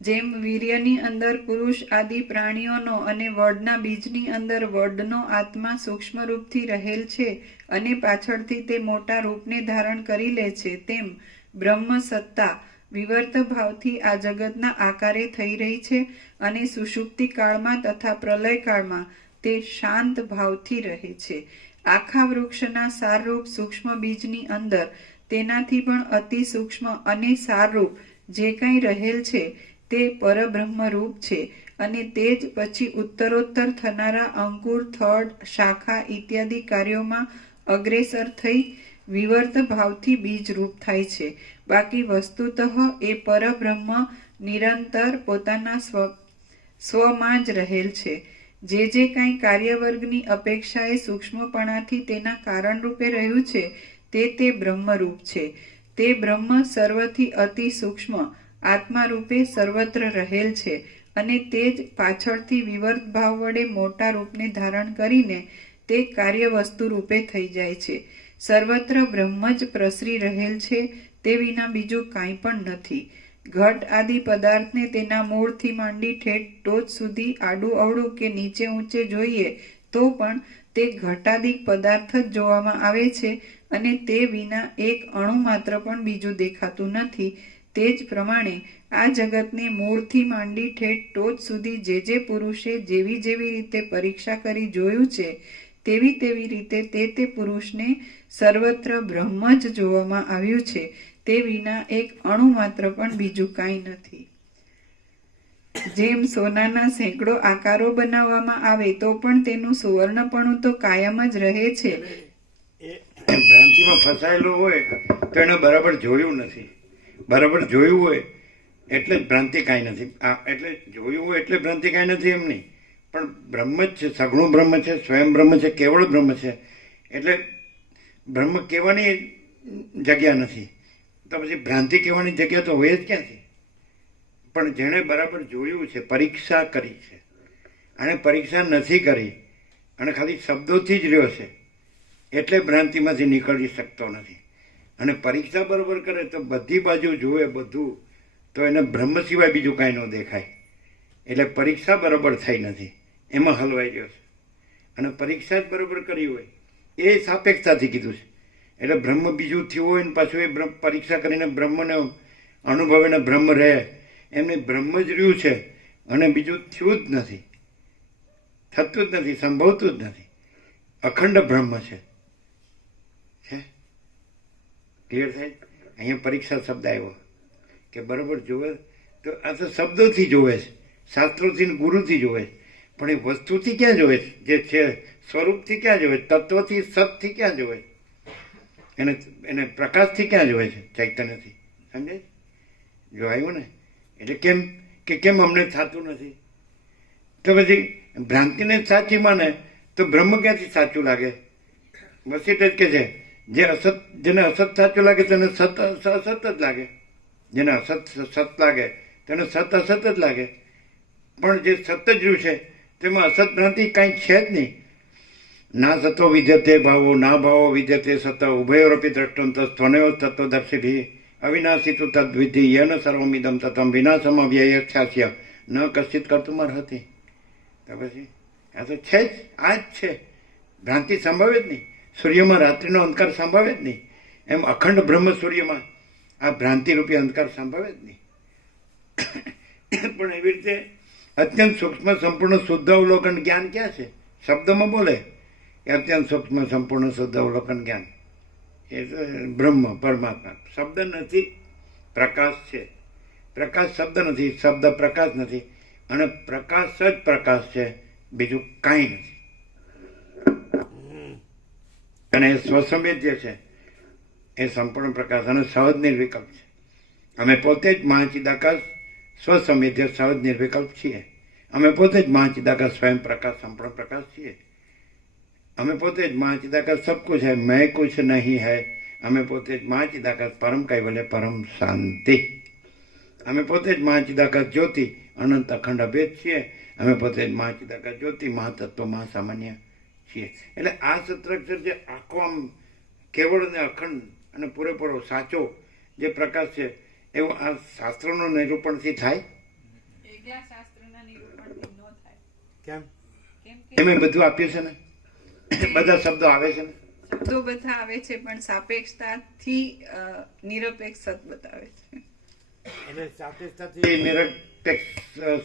જેમ વીર્યની અંદર પુરુષ આદિ પ્રાણીઓનો અને વડના બીજની અંદર વડનો આત્મા સૂક્ષ્મ રૂપથી રહેલ છે અને પાછળથી તે મોટા રૂપને ધારણ કરી લે છે, તેમ બ્રહ્મ સત્તા વિવર્ત ભાવથી આ જગતના આકારે થઈ રહી છે અને સુષુપ્તિ કાળમાં તથા પ્રલય કાળમાં તે શાંત ભાવથી રહે છે. આખા વૃક્ષના સારરૂપ સૂક્ષ્મ બીજની અંદર તેનાથી પણ અતિ સૂક્ષ્મ અને સારરૂપ જે કંઈ રહેલ છે તે પરબ્રહ્મ રૂપ છે અને તે જ પછી ઉત્તરોત્તર થનારા અંકુર, થડ, શાખા ઇત્યાદિ કાર્યોમાં અગ્રેસર થઈ વિવર્ત ભાવથી બીજ રૂપ થાય છે. બાકી વસ્તુતઃ એ પરબ્રહ્મ નિરંતર પોતાના સ્વમાં જ રહેલ છે. જે કાંઈ કાર્યવર્ગની અપેક્ષાએ સૂક્ષ્મપણાથી તેના કારણ રૂપે રહ્યું છે તે બ્રહ્મરૂપ છે. તે બ્રહ્મ સર્વથી અતિ સૂક્ષ્મ આત્મા રૂપે સર્વત્ર રહેલ છે અને તે જ પાછળથી વિવર્ત ભાવ વડે મોટા રૂપને ધારણ કરીને તે કાર્ય વસ્તુ રૂપે થઈ જાય છે. સર્વત્ર બ્રહ્મ જ પ્રસરી રહેલ છે, તે વિના બીજું કાંઈ પણ નથી. ઘટ આદિ પદાર્થને તેના મૂળથી માંડી ઠેઠ ટોચ સુધી આડું અવળું કે નીચે ઊંચે જોઈએ તો પણ તે ઘટાદિક પદાર્થ જ જોવામાં આવે છે અને તે વિના એક અણુ માત્ર પણ બીજું દેખાતું નથી. તે જ પ્રમાણે આ જગતને મૂળથી માંડી ઠેઠ ટોચ સુધી જે પુરુષે જેવી રીતે પરીક્ષા કરી જોયું છે તેવી રીતે તે પુરુષને સર્વત્ર બ્રહ્મ જ જોવામાં આવ્યું છે, તે વિના એક અણુ માત્ર પણ બીજું કાંઈ નથી. જેમ સોનાના સેંકડો આકારો બનાવવામાં આવે તો પણ તેનું સુવર્ણપણું તો કાયમ જ રહે છે. ભ્રાંતિમાં ફસાયેલો હોય તો એને બરાબર જોયું નથી. બરાબર જોયું હોય એટલે જ ભ્રાંતિ કાંઈ નથી. એટલે જોયું હોય એટલે ભ્રાંતિ કાંઈ નથી એમ નહીં, પણ બ્રહ્મ જ છે, સગુણ બ્રહ્મ છે, સ્વયં બ્રહ્મ છે, કેવળ બ્રહ્મ છે. એટલે બ્રહ્મ કહેવાની જગ્યા નથી, તો પછી ભ્રાંતિ કહેવાની જગ્યા તો હોય જ ક્યાંથી? પણ જેણે બરાબર જોયું છે, પરીક્ષા કરી છે, અને પરીક્ષા નથી કરી અને ખાલી શબ્દોથી જ રહ્યો છે એટલે ભ્રાંતિમાંથી નીકળી શકતો નથી. અને પરીક્ષા બરાબર કરે તો બધી બાજુ જુએ બધું, તો એને બ્રહ્મ સિવાય બીજું કાંઈ ન દેખાય. એટલે પરીક્ષા બરાબર થઈ નથી, એમાં હલવાઈ ગયો છે. અને પરીક્ષા જ બરાબર કરી હોય એ સાપેક્ષતાથી કીધું છે. એટલે બ્રહ્મ બીજું થયું હોય ને પાછું એ પરીક્ષા કરીને બ્રહ્મને અનુભવે ને બ્રહ્મ રહે, એમને બ્રહ્મ જ રહ્યું છે અને બીજું થયું જ નથી, થતું જ નથી, સંભવતું જ નથી. અખંડ બ્રહ્મ છે. ક્લિયર થાય? અહીંયા પરીક્ષા શબ્દ આવ્યો કે બરાબર જોવે તો આ તો શબ્દોથી જોવે છે, શાસ્ત્રોથી ને ગુરુથી જોવે છે, પણ એ વસ્તુથી ક્યાં જોવે છે? જે છે સ્વરૂપથી ક્યાં જોવે? તત્વથી, સતથી ક્યાં જોવે? એને પ્રકાશથી ક્યાં જોવે છે? ચૈતન્યથી. સમજે? જો આવ્યું ને? એટલે કેમ અમને થતું નથી? તો પછી ભ્રાંતિને સાચી માને તો બ્રહ્મ ક્યાંથી સાચું લાગે? વસીટ જ કે છે જેને અસત સાચું લાગે તેને સત અસત જ લાગે. જેને અસત સત લાગે તને સત અસત જ લાગે, પણ જે સત જ રહ્યું છે તેમાં અસત ભ્રાંતિ કાંઈ છે જ નહીં. ના સતો વિદ્યતે ભાવો ના ભાવો વિદ્યતે સત ઉભયોરપી દ્રષ્ટંત સ્વનયો તત્વદર્શિભી અવિનાશી તું તદ્વિધિ યન સર્વમિદમ તતમ વિનાશમ અવ્યયક્ષાસ્ય ન કશ્ચિત કર્તુમર હતી. તો પછી આ તો છે જ, આ જ છે. ભ્રાંતિ સંભવે જ નહીં. સૂર્યમાં રાત્રિનો અંધકાર સંભવે જ નહીં, એમ અખંડ બ્રહ્મ સૂર્યમાં આ ભ્રાંતિરૂપી અંધકાર સંભવે જ નહીં. પણ એવી રીતે અત્યંત સૂક્ષ્મ સંપૂર્ણ શુદ્ધ અવલોકન જ્ઞાન ક્યાં છે? શબ્દમાં બોલે કે અત્યંત સૂક્ષ્મ સંપૂર્ણ શુદ્ધ અવલોકન જ્ઞાન, એ તો બ્રહ્મ પરમાત્મા શબ્દ નથી, પ્રકાશ છે. પ્રકાશ શબ્દ નથી, શબ્દ પ્રકાશ નથી, અને પ્રકાશ જ પ્રકાશ છે, બીજું કાંઈ નથી. અને એ સ્વસંવેદ્ય છે, એ સંપૂર્ણ પ્રકાશ અને સહજ નિર્વિકલ્પ છે. અમે પોતે જ મહાચિદાકાશ સ્વસંવેદ્ય સહજ નિર્વિકલ્પ છીએ. અમે પોતે જ મહાચિદાકાશ સ્વયં પ્રકાશ સંપૂર્ણ પ્રકાશ છીએ. અમે પોતે જ મહાચિદાકાશ સબ કુછ है, मैं कुछ नहीं है. અમે પોતે જ મહાચિદાકાશ પરમ કૈવલ્ય પરમ શાંતિ. અમે પોતે જ મહાચિદાકાશ જ્યોતિ અનંત અખંડ અભેદ છીએ. અમે પોતે જ મહાચિદાકાશ જ્યોતિ મહાતત્વ મહાસામાન્ય છીએ. એટલે આ સત્રાક્ષર જે આખો આમ કેવળ અને અખંડ અને પૂરેપૂરો સાચો જે પ્રકાશ છે, એવું આ શાસ્ત્રોનું નિરૂપણથી થાય. એકલા શાસ્ત્રના નિરૂપણથી ન થાય. કેમ? કેમ કે એમ બધું આપ્યું છે ને, બધા શબ્દો આવે છે ને. શબ્દો બધા આવે છે, પણ સાપેક્ષતાથી નિરપેક્ષ સત બતાવે છે. એટલે સાપેક્ષતાથી નિરપેક્ષ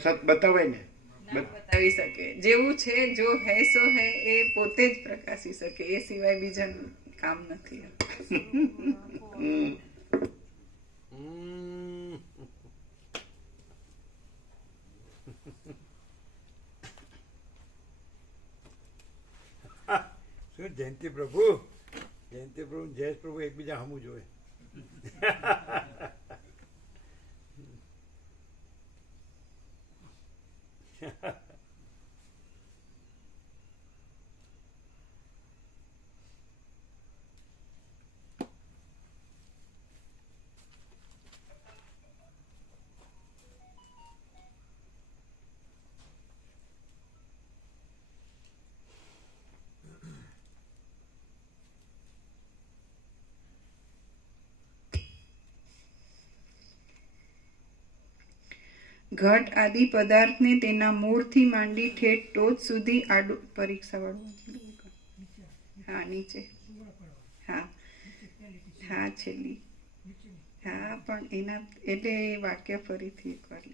સત બતાવાય ને. ના બતાવી શકે. જેવું છે, જો હે સો હે, એ પોતે જ પ્રકાશી શકે, એ સિવાય બીજાનું કામ નથી. શું જયંતિ પ્રભુ જયેશ પ્રભુ એકબીજા હમું જોવે. ઘટ આદિ પદાર્થને તેના મૂળથી માંડી ઠેઠ ટોચ સુધી આડું પરીક્ષા વાળું. હા, નીચે. હા હા, છેલ્લી. હા, પણ એના એટલે એ વાક્ય ફરીથી એકવાર.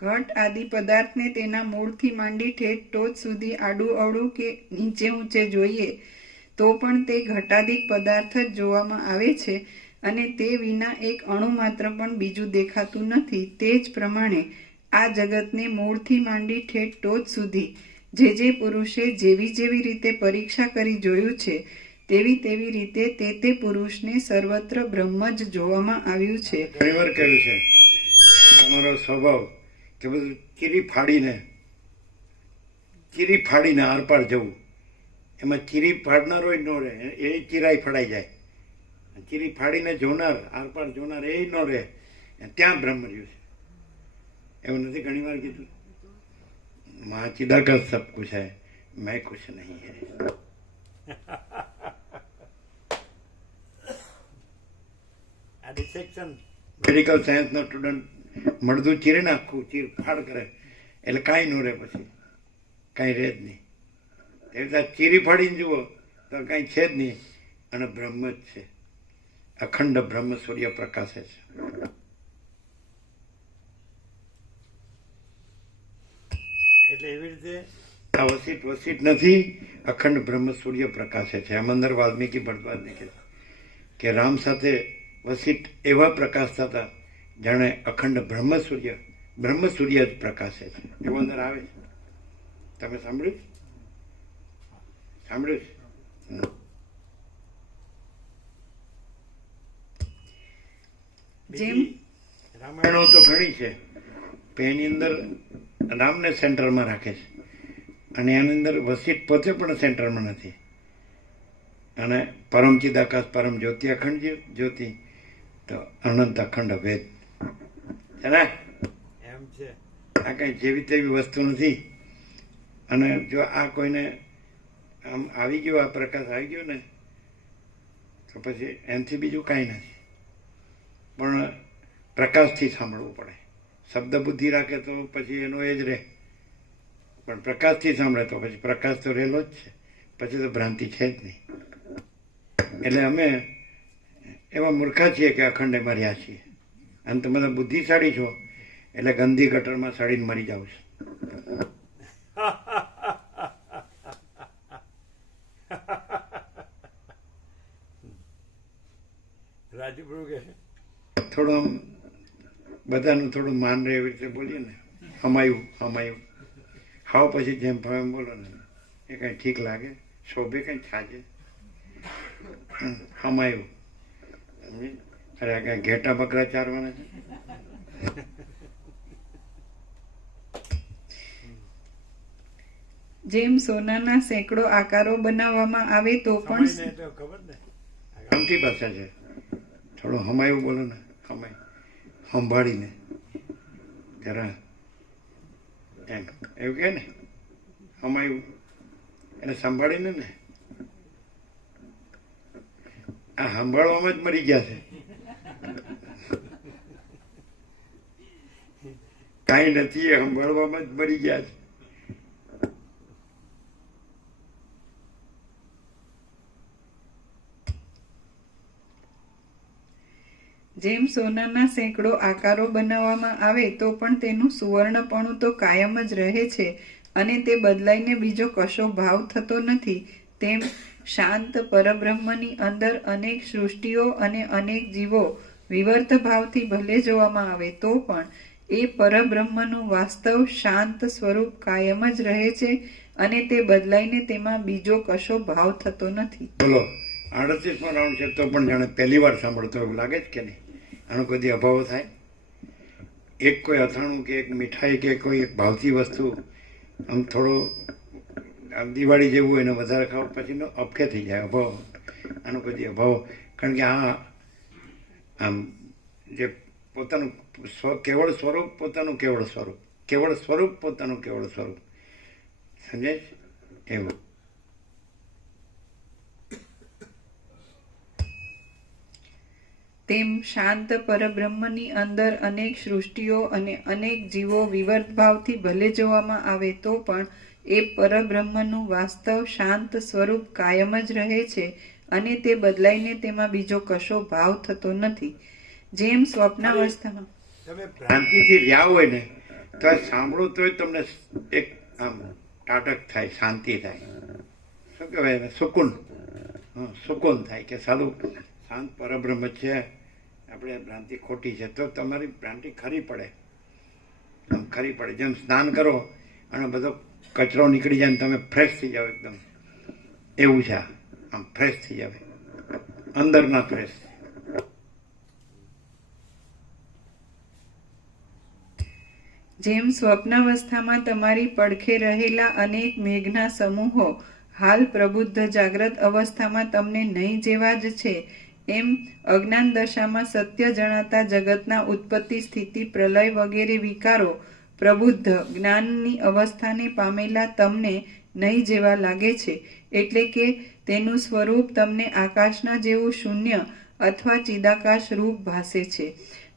ઘટ આદિ પદાર્થને તેના મૂળથી માંડી ઠેઠ ટોચ સુધી આડું અવળું કે નીચે ઊંચે જોઈએ તો પણ તે ઘટાદિક પદાર્થ જ જોવામાં આવે છે, અને તે વિના એક અણુ માત્ર પણ બીજું દેખાતું નથી. તે જ પ્રમાણે આ જગતને મૂળથી માંડી ઠેઠ ટોચ સુધી જે પુરુષે જેવી જેવી રીતે પરીક્ષા કરી જોયું છે, તેવી રીતે તે પુરુષને સર્વત્ર બ્રહ્મ જ જોવામાં આવ્યું છે. ઘણીવાર કહ્યું છે તમારો સ્વભાવ કે બધું ચીરી ફાડીને આરપાર જવું. એમાં ચીરી ફાડનારો ન રહે, એ ચીરાઈ ફડાઈ જાય. ચીરી ફાડીને જોનાર, આરપાર જોનાર એ ન રહે, ત્યાં બ્રહ્મ રહ્યું છે. એવું નથી ઘણી વાર કીધું? મહાચિદાકાશ સબ કુછ है, मैं कुछ नहीं है. આ ડિસેક્શન મેડિકલ સાયન્સનો સ્ટુડન્ટ મળદું ચીરે ને આખું ચીર ફાડ કરે એટલે કાંઈ ન રહે, પછી કાંઈ રહે જ નહીં. એ રીતે ચીરી ફાડીને જુઓ તો કાંઈ છે જ નહીં, અને બ્રહ્મ જ છે. અખંડ બ્રહ્મ સૂર્ય પ્રકાશે છે. એટલે એવી રીતે આ વસીટ નથી, અખંડ બ્રહ્મ સૂર્ય પ્રકાશે છે. આમ અંદર વાલ્મીકી ભરદ્વાજ ને કે રામ સાથે વસીટ એવા પ્રકાશતા હતા જાણે અખંડ બ્રહ્મ સૂર્ય જ પ્રકાશે છે. એવું અંદર આવે છે. તમે સાંભળ્યું? રામાયણો તો ઘણી છે, પણ એની અંદર રામને સેન્ટરમાં રાખે છે, અને એની અંદર વસીટ પોતે પણ સેન્ટરમાં નથી. અને પરમ ચિદાકાશ પરમ જ્યોતિ અખંડ જ્યોતિ તો અનંત અખંડ ભેદ છે ને. એમ છે. આ કંઈ જેવી તેવી વસ્તુ નથી. અને જો આ કોઈને આમ આવી ગયો, આ પ્રકાશ આવી ગયો ને, તો પછી એનાથી બીજું કાંઈ નથી. પણ પ્રકાશથી સાંભળવું પડે. શબ્દ બુદ્ધિ રાખે તો પછી એનો એ જ રહે, પણ પ્રકાશથી સાંભળે તો પછી પ્રકાશ તો રહેલો જ છે, પછી તો ભ્રાંતિ છે જ નહીં. એટલે અમે એવા મૂર્ખા છીએ કે અખંડે મર્યા છીએ. અને તમે બધા બુદ્ધિશાળી છો એટલે ગંદી ગટરમાં સડીને મરી જાવ છો. રાજુપ્રભુ કે થોડું આમ બધાનું થોડું માન રહે એવી રીતે બોલીએ ને, હમાયું હાવ પછી જેમ ભાવે એમ બોલો ને, એ કંઈ ઠીક લાગે, શોભે કંઈ છાજે. હમાયું. અરે આ કાંઈ ઘેટા બકરા ચારવાના છે. જેમ સોનાના સેંકડો આકારો બનાવવામાં આવે તો પણ સમયને તો ખબર ને. આમથી ભાષા છે. થોડું હમાયું બોલો ને, સંભાળીને જરા એમ એવું કહે ને, હમાયું એને સંભાળીને ને. આ સંભાળવામાં જ મરી ગયા છે. કાંઈ નથી, એ સંભાળવામાં જ મરી ગયા છે. જેમ સોનાના સેંકડો આકારો બનાવવામાં આવે તો પણ તેનું સુવર્ણપણું તો કાયમ જ રહે છે અને તે બદલાઈને બીજો કશો ભાવ થતો નથી, તેમ શાંત પરબ્રહ્મની અંદર અનેક સૃષ્ટિઓ અને અનેક જીવો વિવર્ત ભાવથી ભલે જોવામાં આવે તો પણ એ પરબ્રહ્મનું વાસ્તવ શાંત સ્વરૂપ કાયમ જ રહે છે અને તે બદલાઈને તેમાં બીજો કશો ભાવ થતો નથી. બોલો, 38મો રાઉન્ડ છે તો પણ જાણે પહેલી વાર સાંભળતો એવું લાગે જ કે નહીં? આનો કોઈ અભાવ થાય? એક કોઈ અથાણું કે એક મીઠાઈ કે કોઈ એક ભાવતી વસ્તુ આમ થોડું આમ દિવાળી જેવું હોય ને વધારે ખાવ પછીનો અપખે થઈ જાય અભાવ. આનો કોઈ અભાવ, કારણ કે આ આમ જે પોતાનું કેવળ સ્વરૂપ પોતાનું કેવળ સ્વરૂપ, કેવળ સ્વરૂપ પોતાનું કેવળ સ્વરૂપ, સમજાય છે? એવું તેમ શાંત પરબ્રહ્મની અંદર અનેક સૃષ્ટિઓ અને અનેક જીવો વિવર્ત ભાવથી ભલે જોવામાં આવે તો પણ એ પરબ્રહ્મનું વાસ્તવ શાંત સ્વરૂપ કાયમ જ રહે છે અને તે બદલાઈને તેમાં બીજો કશો ભાવ થતો નથી. જેમ સ્વપ્નાવસ્થામાં તમે ભ્રાંતિથી રહ્યા હોય ને તો સાંભળો તોય તમને એક આમ ટાટક થાય, શાંતિ થાય, શું કહેવાય, સુકૂન, સુકૂન થાય કે સારું શાંત પરબ્રહ્મ છે, આપણે ભ્રાંતિ ખોટી છે તો તમારી ભ્રાંતિ ખરી પડે, આમ ખરી પડે. જેમ સ્નાન કરો અને બધો કચરો નીકળી જાય ને તમે ફ્રેશ થઈ જાવ એકદમ, એવું છે. આમ ફ્રેશ થઈ જાવ, અંદરના ફ્રેશ. જેમ સ્વપ્નાવસ્થામાં તમારી પડખે રહેલા અનેક મેઘના સમૂહો હાલ પ્રબુદ્ધ જાગ્રત અવસ્થામાં તમને નહીં જેવા જ છે, એમ અજ્ઞાન દશામાં સત્ય જણાતા જગતના ઉત્પત્તિ સ્થિતિ પ્રલય વગેરે વિકારો પ્રબુદ્ધ જ્ઞાનની અવસ્થાને પામેલા તમને નહીં જેવા લાગે છે, એટલે કે તેનું સ્વરૂપ તમને આકાશના જેવું શૂન્ય અથવા ચિદાકાશ રૂપ ભાસે છે.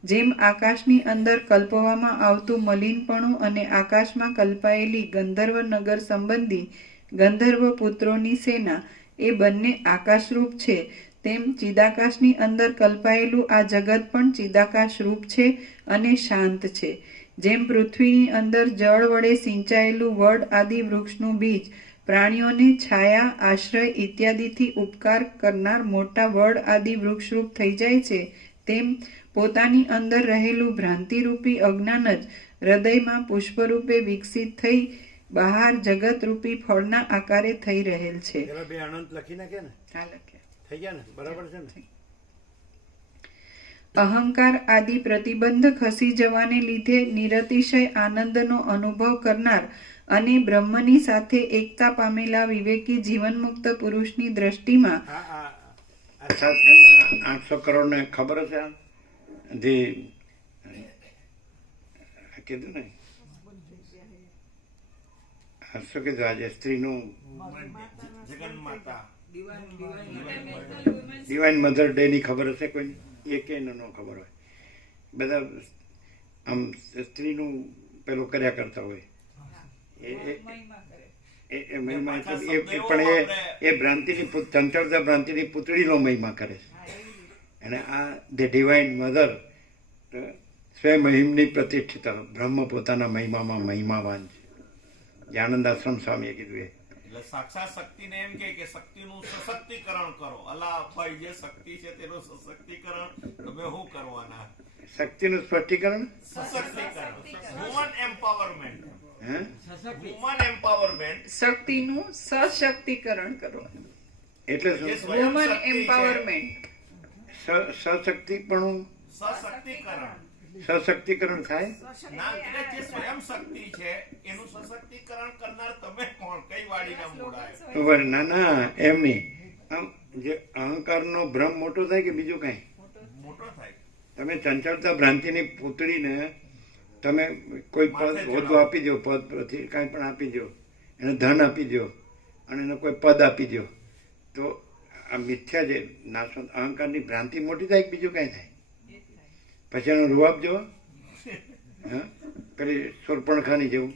જેમ આકાશની અંદર કલ્પવામાં આવતું મલિનપણું અને આકાશમાં કલ્પાયેલી ગંધર્વ નગર સંબંધી ગંધર્વ પુત્રોની સેના એ બંને આકાશરૂપ છે, તેમ ચિદાકાશની અંદર કલ્પાયેલું આ જગત પણ ચિદાકાશ રૂપ છે અને શાંત છે. જેમ પૃથ્વીની અંદર જળ વડે સિંચાયેલું વડ આદિ વૃક્ષનું બીજ પ્રાણીઓને છાયા, આશ્રય ઇત્યાદિથી ઉપકાર કરનાર મોટા વડ આદિ વૃક્ષરૂપ થઈ જાય છે, તેમ પોતાની અંદર રહેલું ભ્રાંતિરૂપી અજ્ઞાન જ હૃદયમાં પુષ્પરૂપે વિકસિત થઈ બહાર જગતરૂપી ફળના આકારે થઈ રહેલ છે. પેલા બે અનંત લખી નાખે ને, થઈ ગયા ને, બરાબર છે ને? અહંકાર આદિ પ્રતિબંધ ખસી જવાને લીધે નિરતિશય આનંદનો અનુભવ કરનાર અને બ્રહ્મની સાથે એકતા પામેલા વિવેકી જીવનમુક્ત પુરુષની દ્રષ્ટિમાં 800 કરોડ ને ખબર હશે જે કીધું ને શું કીધું આજે સ્ત્રીનું જગન માતા ડિવાઇન મધર ડે ની ખબર હશે કોઈ એક ન ખબર હોય બધા આમ સ્ત્રીનું પેલું કર્યા કરતા હોય એ મહિમા પણ એ ભ્રાંતિની ચંચળતા ભ્રાંતિની પુતળીનો મહિમા કરે છે અને આ ધ ડિવાઇન મધર સ્વમહિમની પ્રતિષ્ઠિતા બ્રહ્મ પોતાના મહિમામાં મહિમાવાન છે જે આનંદ આશ્રમ સ્વામીએ કીધું એ એટલે સાક્ષાત શક્તિને એમ કે શક્તિનું સશક્તિકરણ કરો. અલા ભાઈ જે શક્તિ છે તેનું સશક્તિકરણ તમે શું કરવાના? શક્તિનું સ્પષ્ટીકરણ સશક્તિકરણ, વુમન એમ્પાવરમેન્ટ, હે વુમન એમ્પાવરમેન્ટ, શક્તિનું સશક્તિકરણ કરો. એટલે જે શું? સ્વયં વુમન શક્તિ છે, એમ્પાવરમેન્ટ. સશક્તિપણું સશક્તિકરણ. સશક્તિકરણ થાય ના, એટલે જે સ્વયં શક્તિ છે એનું સશક્તિકરણ કરનાર તમે કોણ? કઈ વાડીના મૂળા? બરાબર. ના ના એમ નહીં, આમ જે અહંકારનો ભ્રમ મોટો થાય કે બીજું કાંઈ મોટો થાય. તમે ચંચળતા ભ્રાંતિની પુતળીને તમે કોઈ પદ હોદ્દો આપી દો, પદ પરથી કાંઈ પણ આપી દો, એને ધન આપી દો અને એને કોઈ પદ આપી દો, તો આ મિથ્યા જે નાશો અહંકારની ભ્રાંતિ મોટી થાય કે બીજું કાંઈ થાય? પછી એનો રૂવાબ જો હા પેલી શૂર્પણખાની જેવું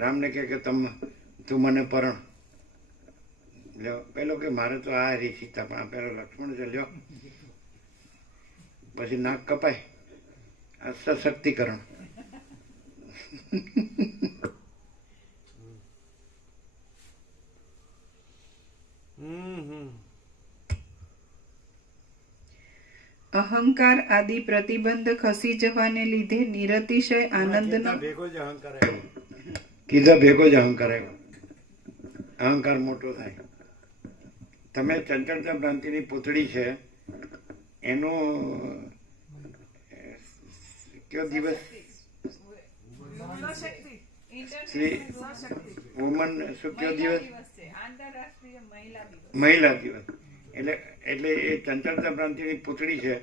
રામને કહે કે તું મને પરણ લ્યો, પેલો કે મારે તો આ રી સીતા, પણ આ પેલો લક્ષ્મણ છે લ્યો, પછી નાક કપાય. આ સશક્તિકરણ. અહંકાર આદિ પ્રતિબંધ ખસી જવાને લીધે નિરતિશય આનંદનો ભેગો જ અહંકાર આવ્યો. કીધા ભેગો જ અહંકાર આવ્યો. અહંકાર મોટો થાય. તમે ચંચળતા ભ્રાંતિની પૂતળી છે એનો કયો દિવસ વુમન શું કયો દિવસ? મહિલા દિવસ. એટલે એ ચંચળતા ભ્રાંતિની પૂતળી છે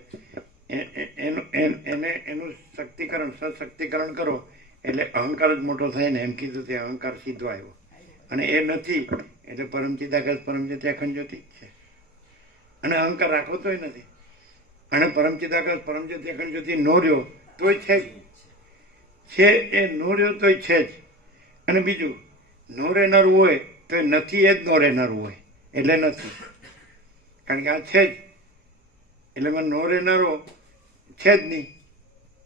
એનું શક્તિકરણ સશક્તિકરણ કરો એટલે અહંકાર જ મોટો થાય ને. એમ કીધું તે અહંકાર સીધો આવ્યો અને એ નથી એટલે પરમચિદાકાશ પરમજ્યોતિ અખંડ જ્યોતિ જ છે અને અહંકાર રાખવો તોય નથી અને પરમચિદાકાશ પરમજ્યોતિ અખંડ જ્યોતિ નો રહ્યો તોય છે જ છે, એ નો રહ્યો તોય છે જ. અને બીજું નો રહેનારું હોય તો એ નથી એ જ નો રહેનારું હોય એટલે નથી, કારણ કે આ છે જ એટલે એમાં નો રહેનારો છે જ નહીં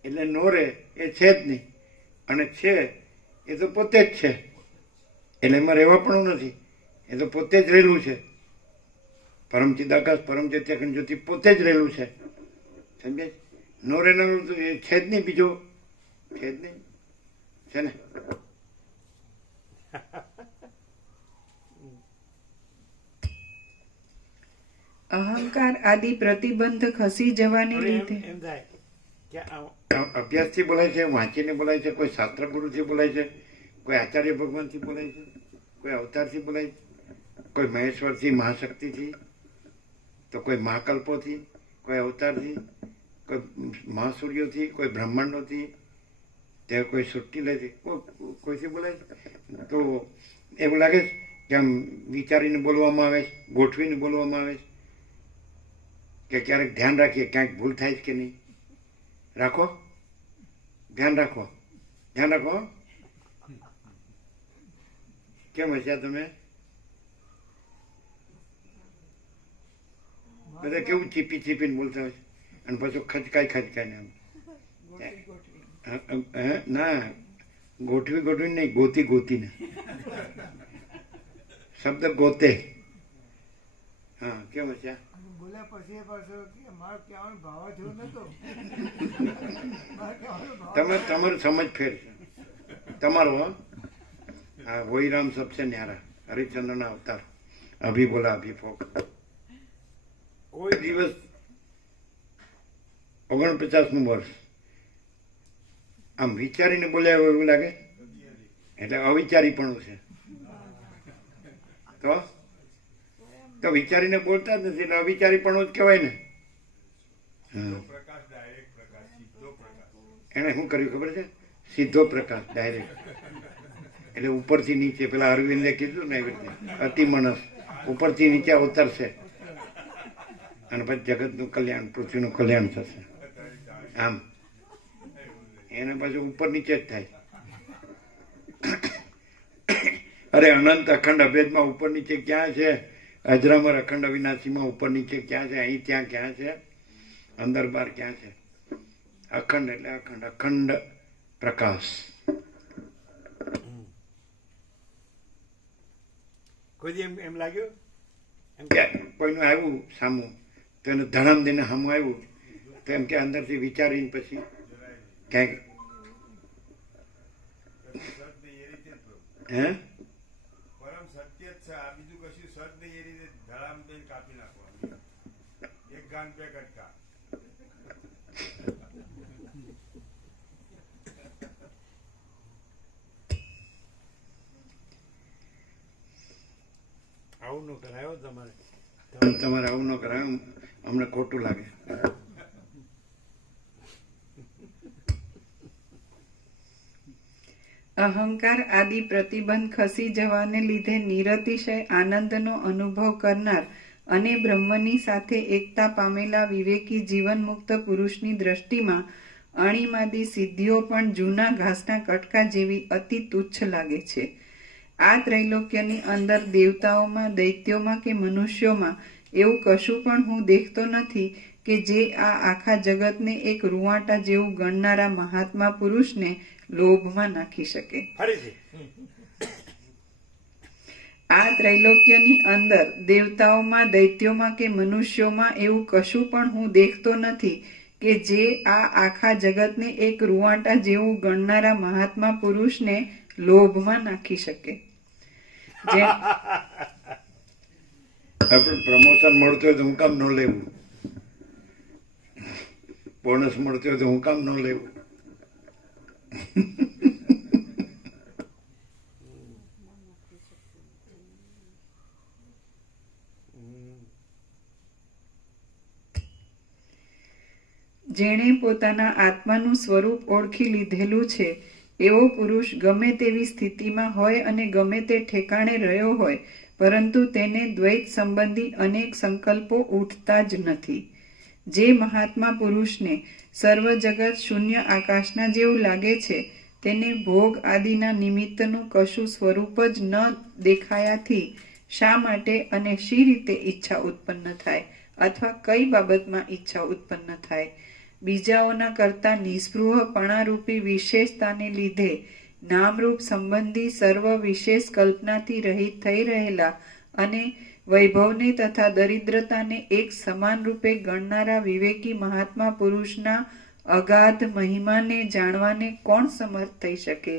એટલે નો રહે એ છે જ નહીં અને છે એ તો પોતે જ છે એટલે એમાં રહેવા પણ નથી, એ તો પોતે જ રહેલું છે. પરમચિદાકાશ પરમજ્યોતિ અખંડ જ્યોતિ પોતે જ રહેલું છે, સમજે? નો રહેનારું તો એ છે જ નહીં, બીજો છે જ નહીં, છે ને? અહંકાર આદિ પ્રતિબંધ ખસી જવાને લીધે એમ થાય કે અભ્યાસથી બોલાય છે, વાંચીને બોલાય છે, કોઈ શાસ્ત્ર ગુરુથી બોલાય છે, કોઈ આચાર્ય ભગવાનથી બોલાય છે, કોઈ અવતારથી બોલાય છે, કોઈ મહેશ્વરથી મહાશક્તિથી, તો કોઈ મહાકલ્પોથી, કોઈ અવતારથી, કોઈ મહાસૂર્યોથી, કોઈ બ્રહ્માંડોથી, તે કોઈ સૃષ્ટિલયથી, કોઈથી બોલાય છે. તો એવું લાગે છે કે આમ વિચારીને બોલવામાં આવે છે, ગોઠવીને બોલવામાં આવે છે કે ક્યારેક ધ્યાન રાખીએ ક્યાંક ભૂલ થાય છે કે નહીં. રાખો, ધ્યાન રાખો, ધ્યાન રાખો. કેમ હસ્યા તમે બધા? કેવું ચીપી ચીપીને બોલતા હોય અને પછી ખચકાઈને ના ગોઠવી નહીં, ગોતીને શબ્દ ગોતે. હા, કેમ હસ્યા? બોલ્યા પછી એ પાછો કે મારો કહેવાનો ભાવ થયો નતો. તમારું સમજ ફેર છે તમારો. હા, વોઈરામ સબસે ન્યારા, હરિશ્ચંદ્રના અવતાર, અભી બોલા અભી ફોક. કોઈ દિવસ 49મું વર્ષ આમ વિચારીને બોલ્યા હોય એવું લાગે એટલે અવિચારીપણું છે. તો વિચારીને બોલતા જ નથી એટલે અવિચારીપણું જ કહેવાય ને. એણે શું કર્યું ખબર છે? સીધો પ્રકાશ ડાયરેક્ટ, એટલે ઉપરથી નીચે. પેલા અરવિંદે કીધું ને એવી રીતે અતિ માણસ ઉપરથી નીચે અવતરશે અને પછી જગતનું કલ્યાણ, પૃથ્વીનું કલ્યાણ થશે. આમ એને પાછું ઉપર નીચે જ થાય. અરે અનંત અખંડ અભેદમાં ઉપર નીચે ક્યાં છે? અજરામર અખંડ અવિનાશીમાં ઉપર નીચે ક્યાં છે? અહીં ત્યાં ક્યાં છે? અંદર બહાર ક્યાં છે? અખંડ એટલે અખંડ, અખંડ પ્રકાશ. કોઈ એમ એમ લાગ્યું એમ કે કોઈનું આવ્યું સામું તો એને ધડામ દઈને સામું આવ્યું તો એમ કે અંદરથી વિચારીને પછી ક્યાંક હે પરમ સત્ય જ છે. આ બીજું કશું સત નહીં. એ રીતે ધડામ દઈને કાપી નાખવાનું, એક ગાન બે કટકા. આવું ન કરાયો તમારે. તમારે આવું ન કરાય, અમને ખોટું લાગે. અહંકાર આદિ પ્રતિબંધ ખસી જવાને લીધે નિરતિશય આનંદનો અનુભવ કરનાર અને બ્રહ્મની સાથે એકતા પામેલા વિવેકી જીવન મુક્ત પુરુષની દ્રષ્ટિમાં અણીમાદી સિદ્ધિઓ પણ જૂના ઘાસના કટકા જેવી અતિ તુચ્છ લાગે છે. આ ત્રૈલોક્યની અંદર દેવતાઓમાં, દૈત્યોમાં કે મનુષ્યોમાં એવું કશું પણ હું દેખતો નથી કે જે આ આખા જગતને એક રૂવાટા જેવું ગણનારા મહાત્મા પુરુષને લોભમાં નાખી શકે. આ ત્રૈલોક્યની અંદર દેવતાઓમાં, દૈત્યોમાં કે મનુષ્યોમાં એવું કશું પણ હું દેખતો નથી કે જે આ આખા જગતને એક રૂવાટા જેવું ગણનારા મહાત્મા પુરુષને લોભમાં નાખી શકે. આપણે પ્રમોશન મળતું હોય તો હું કામ ન લેવું? બોનસ મળતું હોય તો હું કામ ન લેવું? જેણે પોતાના આત્માનું સ્વરૂપ ઓળખી લીધેલું છે એવો પુરુષ ગમે તેવી સ્થિતિમાં હોય અને ગમે તે ઠેકાણે રહ્યો હોય, પરંતુ તેને દ્વૈત સંબંધી અનેક સંકલ્પો ઉઠતા જ નથી. જે મહાત્મા પુરુષને સર્વ જગત શૂન્ય આકાશના જેવું લાગે છે તેને ભોગ આદિના નિમિત્તનું કશું સ્વરૂપ જ ન દેખાયાથી શા માટે અને શી રીતે ઈચ્છા ઉત્પન્ન થાય અથવા કઈ બાબતમાં ઈચ્છા ઉત્પન્ન થાય? બીજાઓના કરતા નિસ્પૃહપણારૂપી વિશેષતાને લીધે નામરૂપ સંબંધી સર્વ વિશેષ કલ્પનાથી રહિત થઈ રહેલા અને વૈભવને તથા દરિદ્રતાને એક સમાન રૂપે ગણનારા વિવેકી મહાત્મા પુરુષના અગાધ મહિમાને જાણવાને કોણ સમર્થ થઈ શકે?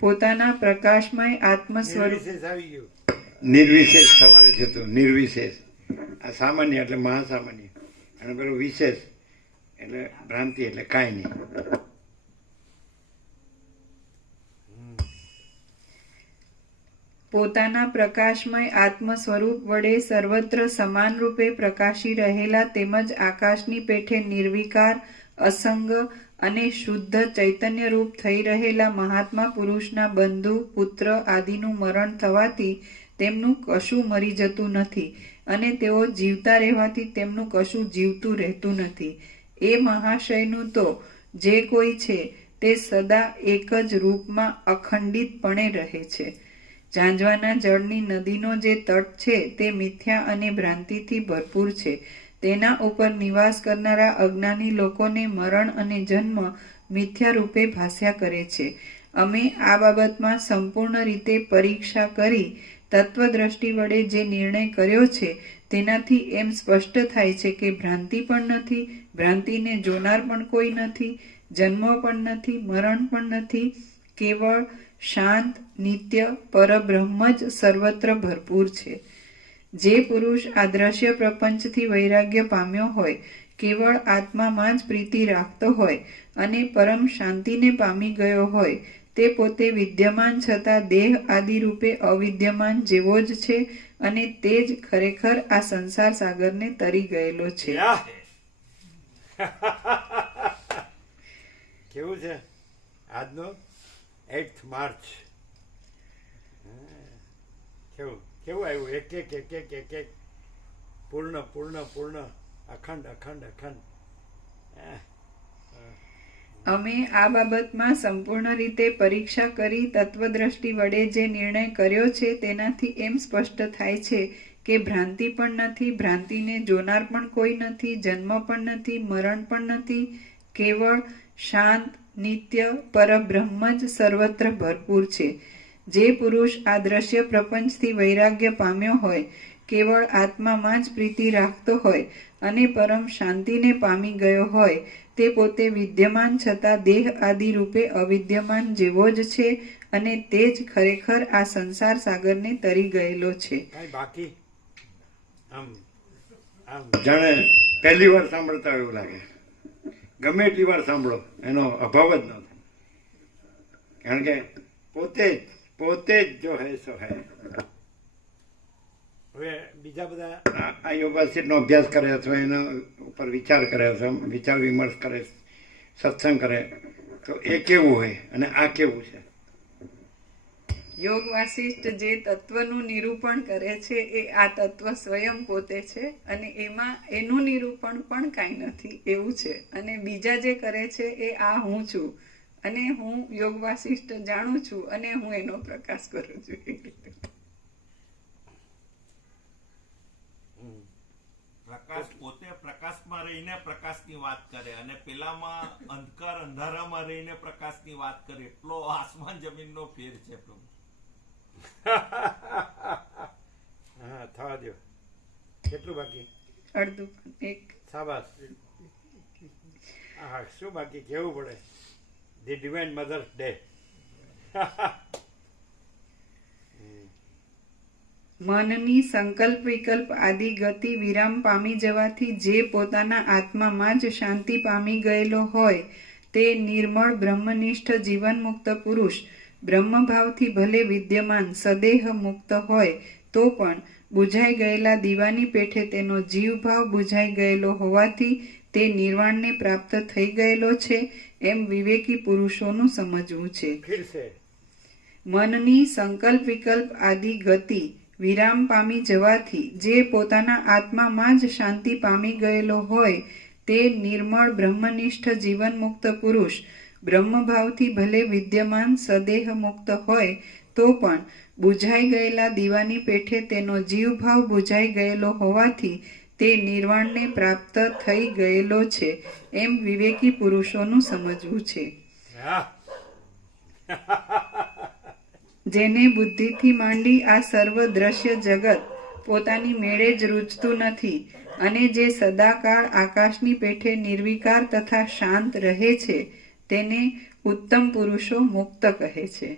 પોતાના પ્રકાશમય આત્મ સ્વરૂપ નિર્વિશેષ સવારે જતો નિર્વિશેષ. આ સામાન્ય એટલે મહાસામાન્ય, અને પેલું વિશેષ એટલે ભ્રાંતિ એટલે કાંઈ નહીં. પોતાના પ્રકાશમય આત્મ સ્વરૂપ વડે સર્વત્ર સમાન રૂપે પ્રકાશી રહેલા તેમજ આકાશની પેઠે નિર્વિકાર, અસંગ અને શુદ્ધ ચૈતન્ય રૂપ થઈ રહેલા મહાત્મા પુરુષના બંધુ, પુત્ર આદિનું મરણ થવાથી તેમનું કશું મરી જતું નથી અને તેઓ જીવતા રહેવાથી તેમનું કશું જીવતું રહેતું નથી. એ મહાશયનું તો જે કોઈ છે તે સદા એક જ રૂપમાં અખંડિતપણે રહે છે. ઝાંઝવાના જળની નદીનો જે તટ છે તે મિથ્યા અને ભ્રાંતિથી ભરપૂર છે. તેના ઉપર નિવાસ કરનારા અજ્ઞાની લોકોને મરણ અને જન્મ મિથ્યા રૂપે ભાસ્યા કરે છે. અમે આ બાબતમાં સંપૂર્ણ રીતે પરીક્ષા કરી તત્વદ્રષ્ટિ વડે જે નિર્ણય કર્યો છે તેનાથી એમ સ્પષ્ટ થાય છે કે ભ્રાંતિ પણ નથી, ભ્રાંતિને જોનાર પણ કોઈ નથી, જન્મ પણ નથી, મરણ પણ નથી. કેવળ શાંત નિત્ય પરબ્રહ્મ જ સર્વત્ર ભરપૂર છે. જે પુરુષ આ દ્રશ્ય પ્રપંચથી વૈરાગ્ય પામ્યો હોય, કેવળ આત્મામાં જ પ્રીતિ રાખતો હોય અને પરમ શાંતિને પામી ગયો હોય, તે પોતે વિદ્યમાન છતાં દેહ આદિ રૂપે અવિદ્યમાન જેવો જ છે અને તે જ ખરેખર આ સંસાર સાગરને તરી ગયેલો છે. કેવું છે આજનો 8th માર્ચ? કેવું કેવું આવ્યું? એક એક એક એક એક એક પૂર્ણ પૂર્ણ પૂર્ણ અખંડ અખંડ અખંડ. અમે આ બાબતમાં સંપૂર્ણ રીતે પરીક્ષા કરી તત્વદ્રષ્ટિ વડે જે નિર્ણય કર્યો છે તેનાથી એમ સ્પષ્ટ થાય છે કે ભ્રાંતિ પણ નથી, ભ્રાંતિને જોનાર પણ કોઈ નથી, જન્મ પણ નથી, મરણ પણ નથી, કેવળ શાંત નિત્ય પરબ્રહ્મ જ સર્વત્ર ભરપૂર છે. જે પુરુષ આ દ્રશ્ય પ્રપંચથી વૈરાગ્ય પામ્યો હોય, કેવળ આત્મામાં જ પ્રીતિ રાખતો હોય અને પરમ શાંતિને પામી ગયો હોય, તે પોતે વિદ્યમાન છતાં દેહ આદિ રૂપે અવિદ્યમાન જેવો જ છે અને તે જ ખરેખર આ સંસાર સાગરને તરી ગયેલો છે. કાંઈ બાકી આમ આમ જાણે પહેલી વાર સાંભળતા હોય એવું લાગે. ગમે એટલી વાર સાંભળો એનો અભાવ જ ન થાય. કારણ કે પોતે જ જો હે સો હે. હવે બીજા બધા આ યોગાસીટનો અભ્યાસ કરે અથવા એના ઉપર વિચાર કરે અથવા વિચાર વિમર્શ કરે, સત્સંગ કરે, તો એ કેવું હોય અને આ કેવું છે? યોગ વાસિષ્ઠ જે તત્વનું નિરૂપણ કરે છે એ આ તત્વ સ્વયં પોતે છે અને એમાં એનું નિરૂપણ પણ કાંઈ નથી એવું છે. અને બીજા જે કરે છે એ આ હું છું અને હું યોગ વાસિષ્ઠ જાણું છું અને હું એનો પ્રકાશ કરું છું. પ્રકાશ પોતે પ્રકાશમાં રહીને પ્રકાશની વાત કરે અને પેલામાં અંધારામાં રહીને પ્રકાશની વાત કરે. એટલો આસમાન જમીનનો ફેર છે પ્રભુ. હા, થવા દો. કેટલું બાકી? અડધું એક. શાબાશ. હા, શું બાકી કેવું પડે? The divine mother's day. મનની સંકલ્પ વિકલ્પ આદિ ગતિ વિરામ પામી જવાથી જે પોતાના આત્મામાં જ શાંતિ પામી ગયેલો હોય તે નિર્મળ બ્રહ્મનિષ્ઠ જીવન મુક્ત પુરુષ બ્રહ્મભાવથી ભલે વિદ્યમાન સદેહ મુક્ત હોય તો પણ બુઝાઈ ગયેલા દીવાની પેઠે તેનો જીવભાવ બુઝાઈ ગયેલો હોવાથી તે નિર્વાણને પ્રાપ્ત થઈ ગયેલો છે એમ વિવેકી પુરુષોનું સમજવું છે. મનની સંકલ્પ વિકલ્પ આદિ ગતિ વિરામ પામી જવાથી જે પોતાના આત્મામાં જ શાંતિ પામી ગયેલો હોય તે નિર્મળ બ્રહ્મનિષ્ઠ જીવન મુક્ત પુરુષ બ્રહ્મભાવથી ભલે વિદ્યમાન સદેહ મુક્ત હોય તો પણ બુઝાઈ ગયેલા દીવાની પેઠે તેનો જીવભાવ બુઝાઈ ગયેલો હોવાથી તે નિર્વાણને પ્રાપ્ત થઈ ગયેલો છે એમ વિવેકી પુરુષોનું સમજવું છે. જેને બુદ્ધિથી માંડી આ સર્વ દ્રશ્ય જગત પોતાની મેળે જ રૂચતું નથી અને જે સદાકાળ આકાશની પેઠે નિર્વિકાર તથા શાંત રહે છે તેને ઉત્તમ પુરુષો મુક્ત કહે છે.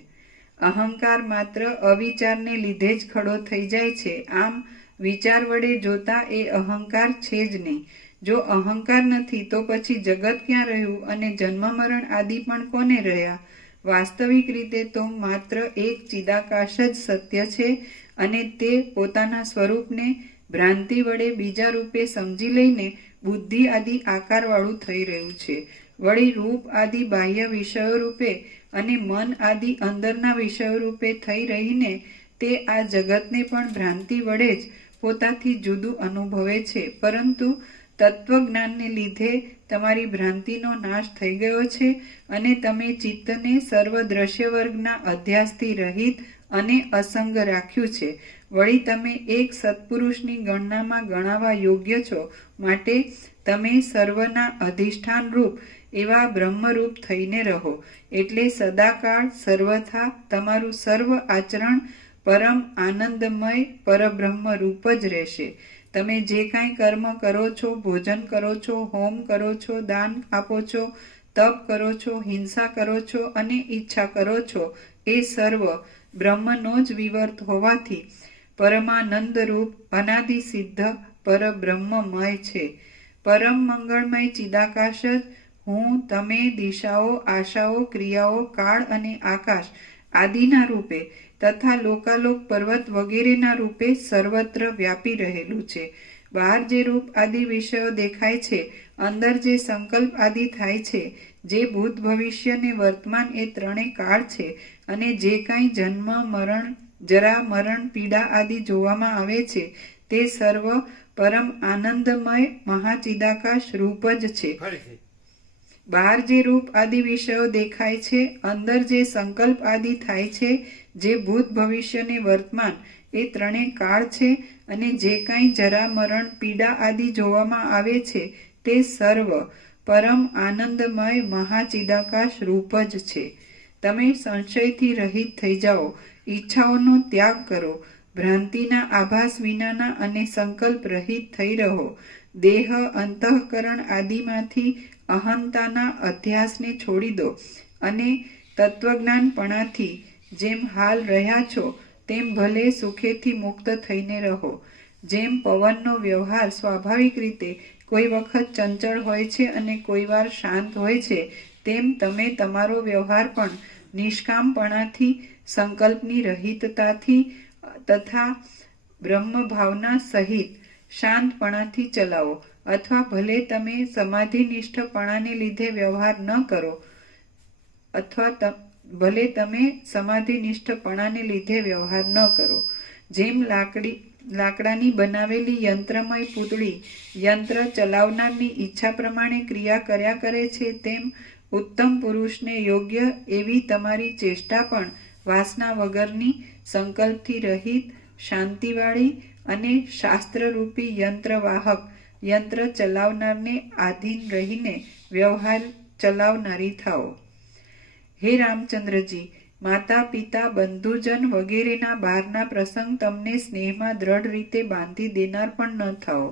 અહંકાર માત્ર અવિચારને લીધે જ ખડો થઈ જાય છે. આમ વિચાર વડે જોતા એ અહંકાર છે જ નહીં. જો અહંકાર નથી તો પછી જગત ક્યાં રહ્યું અને જન્મ મરણ આદિ પણ કોને રહ્યા? વાસ્તવિક રીતે તો માત્ર એક ચિદાકાશ જ સત્ય છે અને તે પોતાના સ્વરૂપને ભ્રાંતિ વડે બીજા રૂપે સમજી લઈને બુદ્ધિ આદિ આકારવાળું થઈ રહ્યું છે. વળી રૂપ આદિ બાહ્ય વિષયો રૂપે અને મન આદિ અંદરના વિષયો રૂપે થઈ રહીને તે આ જગતને પણ ભ્રાંતિ વડે જ પોતાથી જુદું અનુભવે છે. પરંતુ તત્વજ્ઞાનને લીધે તમારી ભ્રાંતિનો નાશ થઈ ગયો છે અને તમે ચિત્તને સર્વ દ્રશ્ય વર્ગના અધ્યાસથી રહિત અને અસંગ રાખ્યું છે. વળી તમે એક સત્પુરુષની ગણનામાં ગણાવા યોગ્ય છો માટે તમે સર્વના અધિષ્ઠાન રૂપ એવા બ્રહ્મરૂપ થઈને રહો. એટલે સદાકાળ સર્વથા તમારું સર્વ આચરણ પરમ આનંદમય પરબ્રહ્મ રૂપ જ રહેશે. તમે જે કાંઈ કર્મ કરો છો, ભોજન કરો છો, હોમ કરો છો, દાન આપો છો, તપ કરો છો, હિંસા કરો છો અને ઈચ્છા કરો છો એ સર્વ બ્રહ્મનો જ વિવર્ત હોવાથી પરમાનંદ રૂપ અનાદિ સિદ્ધ પરબ્રહ્મમય છે. પરમ મંગળમય ચિદાકાશ જ હું, તમે, દિશાઓ, આશાઓ, ક્રિયાઓ, કાળ અને આકાશ આદિના રૂપે તથા લોકાલોક પર્વત વગેરેના રૂપે સર્વત્ર વ્યાપી રહેલું છે. બહાર જે રૂપ આદિ વિષયો દેખાય છે અંદર જે સંકલ્પ આદિ થાય છે, જે ભૂત ભવિષ્ય ને વર્તમાન એ ત્રણેય કાળ છે, અને જે કાંઈ જન્મ મરણ જરા મરણ પીડા આદિ જોવામાં આવે છે તે સર્વ પરમ આનંદમય મહાચિદાકાશ રૂપ જ છે. ફરીથી બહાર જે રૂપ આદિ વિષયો દેખાય છે, અંદર જે સંકલ્પ આદિ થાય છે, જે ભૂત ભવિષ્ય ને વર્તમાન એ ત્રણેય કાળ છે, અને જે કાંઈ જરા મરણ પીડા આદિ જોવામાં આવે છે તે સર્વ પરમ આનંદમય મહાચિદાકાશ રૂપ જ છે. તમે સંશયથી રહિત થઈ જાઓ, ઈચ્છાઓનો ત્યાગ કરો, ભ્રાંતિના આભાસ વિનાના અને સંકલ્પ રહિત થઈ રહો. દેહ અંતઃકરણ આદિમાંથી અહંતાના અધ્યાસને છોડી દો અને તત્વજ્ઞાનપણાથી જેમ હાલ રહ્યા છો તેમ ભલે સુખેથી મુક્ત થઈને રહો. જેમ પવનનો વ્યવહાર સ્વાભાવિક રીતે કોઈ વખત ચંચળ હોય છે અને કોઈ વાર શાંત હોય છે, તેમ તમે તમારો વ્યવહાર પણ નિષ્કામપણાથી, સંકલ્પની રહિતતાથી તથા બ્રહ્મભાવના સહિત શાંતપણાથી ચલાવો. અથવા ભલે તમે સમાધિનિષ્ઠપણાને લીધે વ્યવહાર ન કરો, ભલે તમે સમાધિનિષ્ઠપણાને લીધે વ્યવહાર ન કરો. જેમ લાકડાની બનાવેલી યંત્રમય પૂતળી યંત્ર ચલાવનારની ઈચ્છા પ્રમાણે ક્રિયા કર્યા કરે છે, તેમ ઉત્તમ પુરુષને યોગ્ય એવી તમારી ચેષ્ટા પણ વાસના વગરની, સંકલ્પથી રહિત, શાંતિવાળી અને શાસ્ત્રરૂપી યંત્રવાહક યંત્ર ચલાવનારને આધીન રહીને વ્યવહાર ચલાવનારી થાઓ. હે રામચંદ્રજી, માતા પિતા બંધુજન વગેરેના બહારના પ્રસંગ તમને સ્નેહમાં દ્રઢ રીતે બાંધી દેનાર પણ ન થાઓ.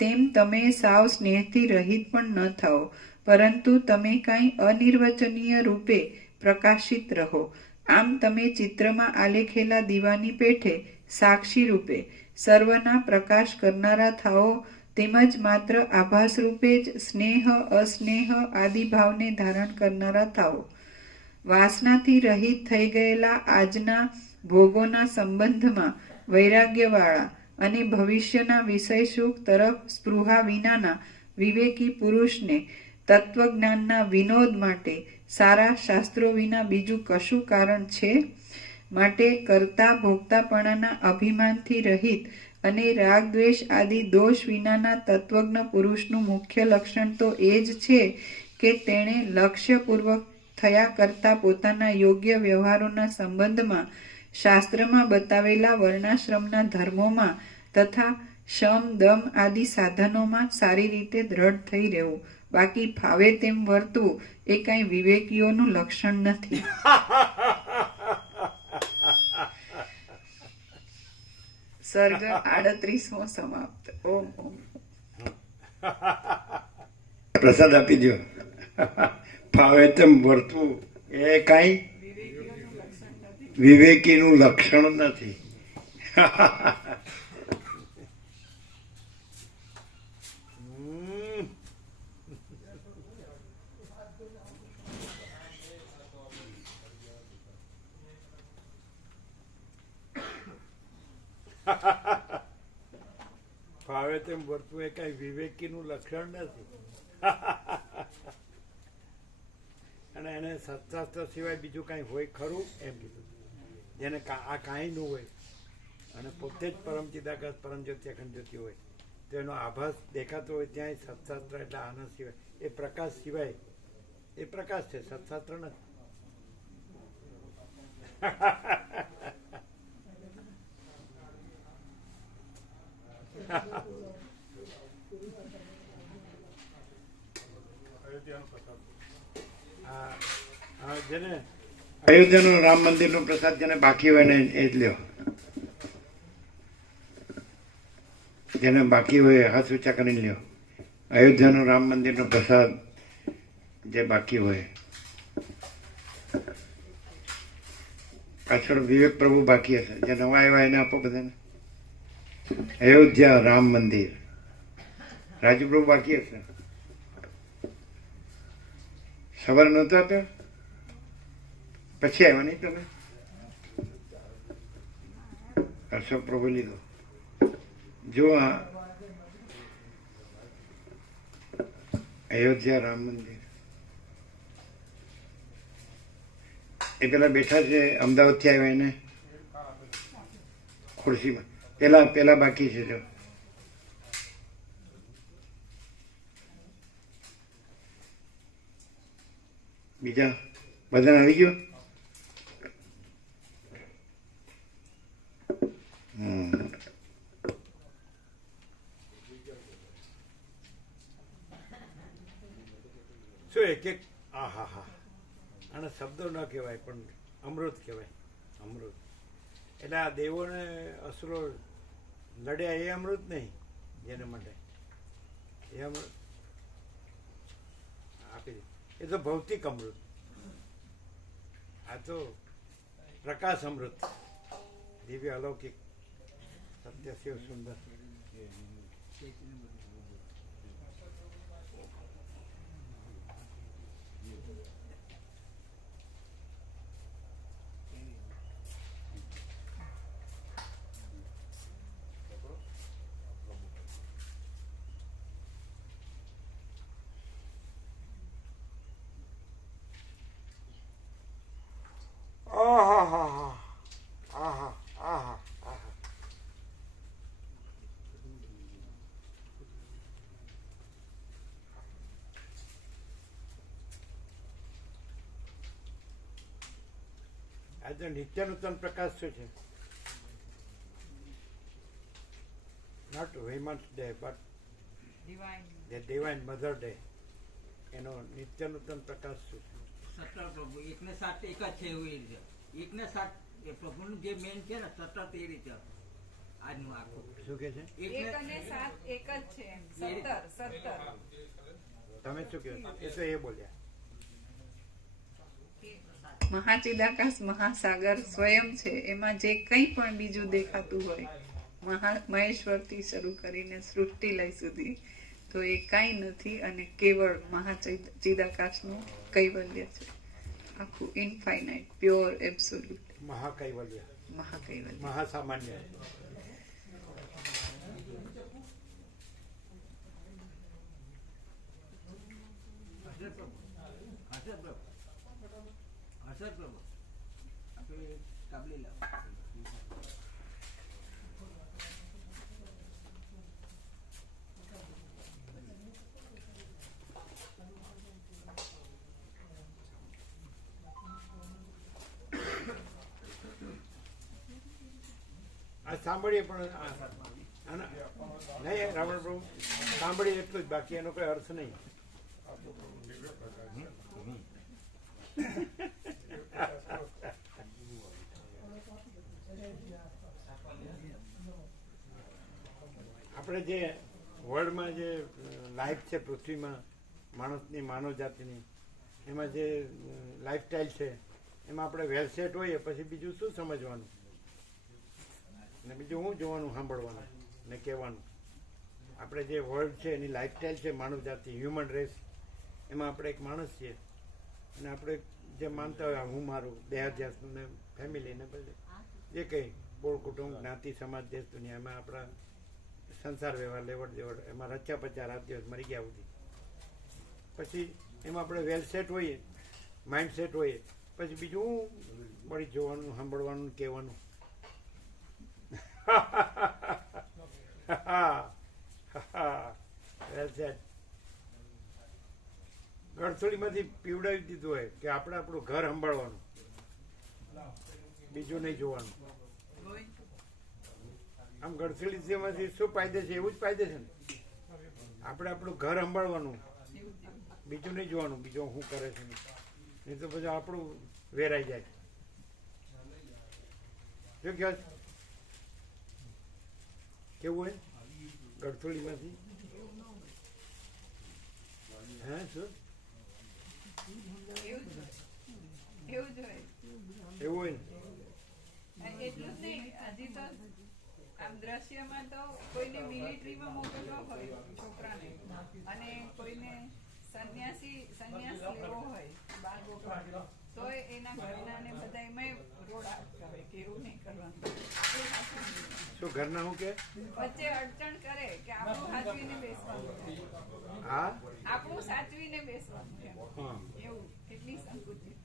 તેમ તમે સાવ સ્નેહથી રહિત પણ ન થાઓ, પરંતુ તમે કાંઈ અનિર્વચનીય રૂપે પ્રકાશિત રહો. આમ તમે ચિત્રમાં આલેખેલા દીવાની પેઠે સાક્ષી રૂપે સર્વના પ્રકાશ કરનારા થાઓ, તેમજ માત્ર આભાસ રૂપે જ સ્નેહ અસ્નેહ આદિ ભાવને ધારણ કરનારા થાઓ. વાસનાથી રહિત થઈ ગયેલા આજના ભોગોના સંબંધમાં વૈરાગ્યવાળા અને ભવિષ્યના વિષય સુખ તરફ સ્પૃહા વિનાના વિવેકી પુરુષને તત્વજ્ઞાનના વિનોદ માટે સારા શાસ્ત્રો વિના બીજું કશું કારણ છે? માટે કરતા ભોગતાપણાના અભિમાનથી રહિત અને રાગ દ્વેષ આદિ દોષ વિનાના તત્વજ્ઞ પુરુષનું મુખ્ય લક્ષણ તો એ જ છે કે તેણે લક્ષ્યપૂર્વક થયા કરતા પોતાના યોગ્ય વ્યવહારોના સંબંધમાં શાસ્ત્રમાં બતાવેલા વર્ણાશ્રમના ધર્મોમાં તથા શમ દમ આદિ સાધનોમાં સારી રીતે દ્રઢ થઈ રહેવું. બાકી ફાવે તેમ વર્તવું એ કાંઈ વિવેકીઓનું લક્ષણ નથી. સર્ગ 38મો સમાપ્ત. ઓમ ઓમ. પ્રસાદ આપી દો. ફાવે તેમ વર્તવું એ કાંઈ વિવેકીનું લક્ષણ નથી. ફાવે તેમ વર્તવું એ કઈ વિવેકીનું લક્ષણ નથી. અને એને સત્શાસ્ત્ર સિવાય બીજું કાંઈ હોય ખરું એમ કીધું, જેને આ કાંઈ ન હોય અને પોતે જ પરમ ચિદાકાશ પરમ જ્યોતિ અખંડ જ્યોતિ હોય તો એનો આભાસ દેખાતો હોય ત્યાં સત્શાસ્ત્ર એટલે આનંદ સિવાય એ પ્રકાશ સિવાય એ પ્રકાશ છે, સત્શાસ્ત્ર નથી. જેને અયોધ્યાનો રામ મંદિરનો પ્રસાદ જેને બાકી હોય ને એ જ લ્યો. જેને બાકી હોય હાથ ઊંચા કરીને લ્યો. અયોધ્યાનો રામ મંદિરનો પ્રસાદ જે બાકી હોય. પાછળ વિવેક પ્રભુ બાકી હશે, જે નવા આવ્યા એને આપો બધાને. અયોધ્યા રામ મંદિર રાજુ પ્રભુ બાકી હશે. સવારે નહોતો આપ્યો, પછી આવ્યા નહીં તમે? અશોક પ્રભુ લીધો. જો અયોધ્યા રામ મંદિર એ પેલા બેઠા છે અમદાવાદથી આવ્યા એને ખુરશીમાં પેલા બાકી છે જો બીજા બધાને આવી ગયો શું એક હા હા હા આને શબ્દો ન કહેવાય પણ અમૃત કહેવાય અમૃત એટલે આ દેવોને અસુરો લડ્યા એ અમૃત નહીં જેને માટે એ અમૃત આપી દે એ તો ભૌતિક અમૃત આ તો પ્રકાશ અમૃત દિવ્ય અલૌકિક સત્ય શિવ સુંદર આજે નિત્ય નૂતન પ્રકાશ શું છે not women's day but the divine mother day એનો નિત્ય નૂતન પ્રકાશ શું છે સતત પ્રભુ એકને સાથ એક જ છે એવું એ રીતે એકને સાથ એ પ્રભુનું જે મેન છે ને સતત એ રીતે આજનું આખું શું કે છે એક અને સાત એક જ છે 17 તમે શું કહો એ તો એ બોલ્યા મહાચિદાકાશ મહાસાગર સ્વયં છે એમાં જે કંઈ પણ બીજું દેખાતું હોય મહેશ્વરથી શરૂ કરીને સૃષ્ટિ લય સુધી તો એ કાંઈ નથી અને કેવળ મહાચિદાકાશનું કૈવલ્ય છે આખું ઇનફાઇનાઇટ પ્યોર એબ્સોલ્યુટ મહાકૈવલ્ય મહાકૈવલ્ય મહાસામાન્ય હર્ષદ પ્રભુ આપણે કાબલી લાવ આ સાંભળીએ પણ નહીં રાવણ પ્રભુ સાંભળીએ એટલું જ બાકી એનો કોઈ અર્થ નહીં આપણે જે વર્લ્ડમાં જે લાઈફ છે પૃથ્વીમાં માણસની માનવ જાતિની એમાં જે લાઈફસ્ટાઈલ છે એમાં આપણે વેલસેટ હોઈએ પછી બીજું શું સમજવાનું ને બીજું શું જોવાનું સાંભળવાનું ને કહેવાનું આપણે જે વર્લ્ડ છે એની લાઈફસ્ટાઈલ છે માનવ જાતિ હ્યુમન રેસ એમાં આપણે એક માણસ છીએ અને આપણે જે માનતા હોય હું મારું દેહાધ્યાસનું ને ફેમિલી ને પછી જે કંઈ બોળ કુટુંબ જ્ઞાતિ સમાજ દેશ દુનિયા એમાં આપણા સંસાર વ્યવહાર લેવડ દેવડ એમાં રચ્યા પચ્યા રાત દિવસ મરી ગયા સુધી પછી એમાં આપણે વેલ સેટ હોઈએ માઇન્ડ સેટ હોઈએ પછી બીજું વળી જોવાનું સાંભળવાનું કહેવાનું વેલ સેટ ગળથોડીમાંથી પીવડાવી દીધું હોય કે આપણે આપણું ઘર સંભાળવાનું બીજું નહીં જોવાનું આમ ગળથોડીમાંથી શું ફાયદે છે એવું જ ફાયદે છે ને આપણે આપણું ઘર સંભાળવાનું બીજું નહીં જોવાનું બીજું શું કરે છે નહીં તો પછી આપણું વેરાઈ જાય શું કહે કેવું હોય ગળથોડીમાંથી હે શું એવું હોય ને એટલું જ નહીં હજી તો આમ દ્રશ્યમાં તો કોઈને મિલિટરીમાં મોકલવો હોય છોકરાને અને કોઈને સંન્યાસ લેવો હોય બાળકો તો એના ઘરના ને બધા એમાં રોડ આઉટ કરે કે એવું નહીં કરવાનું. આપણું સાચવીને બેસવાનું. શું ઘરના શું કે વચ્ચે અડચણ કરે કે આપણું સાચવીને બેસવાનું. હા આપણું સાચવીને બેસવાનું એમ. હા એવું એટલી સંકુચિત.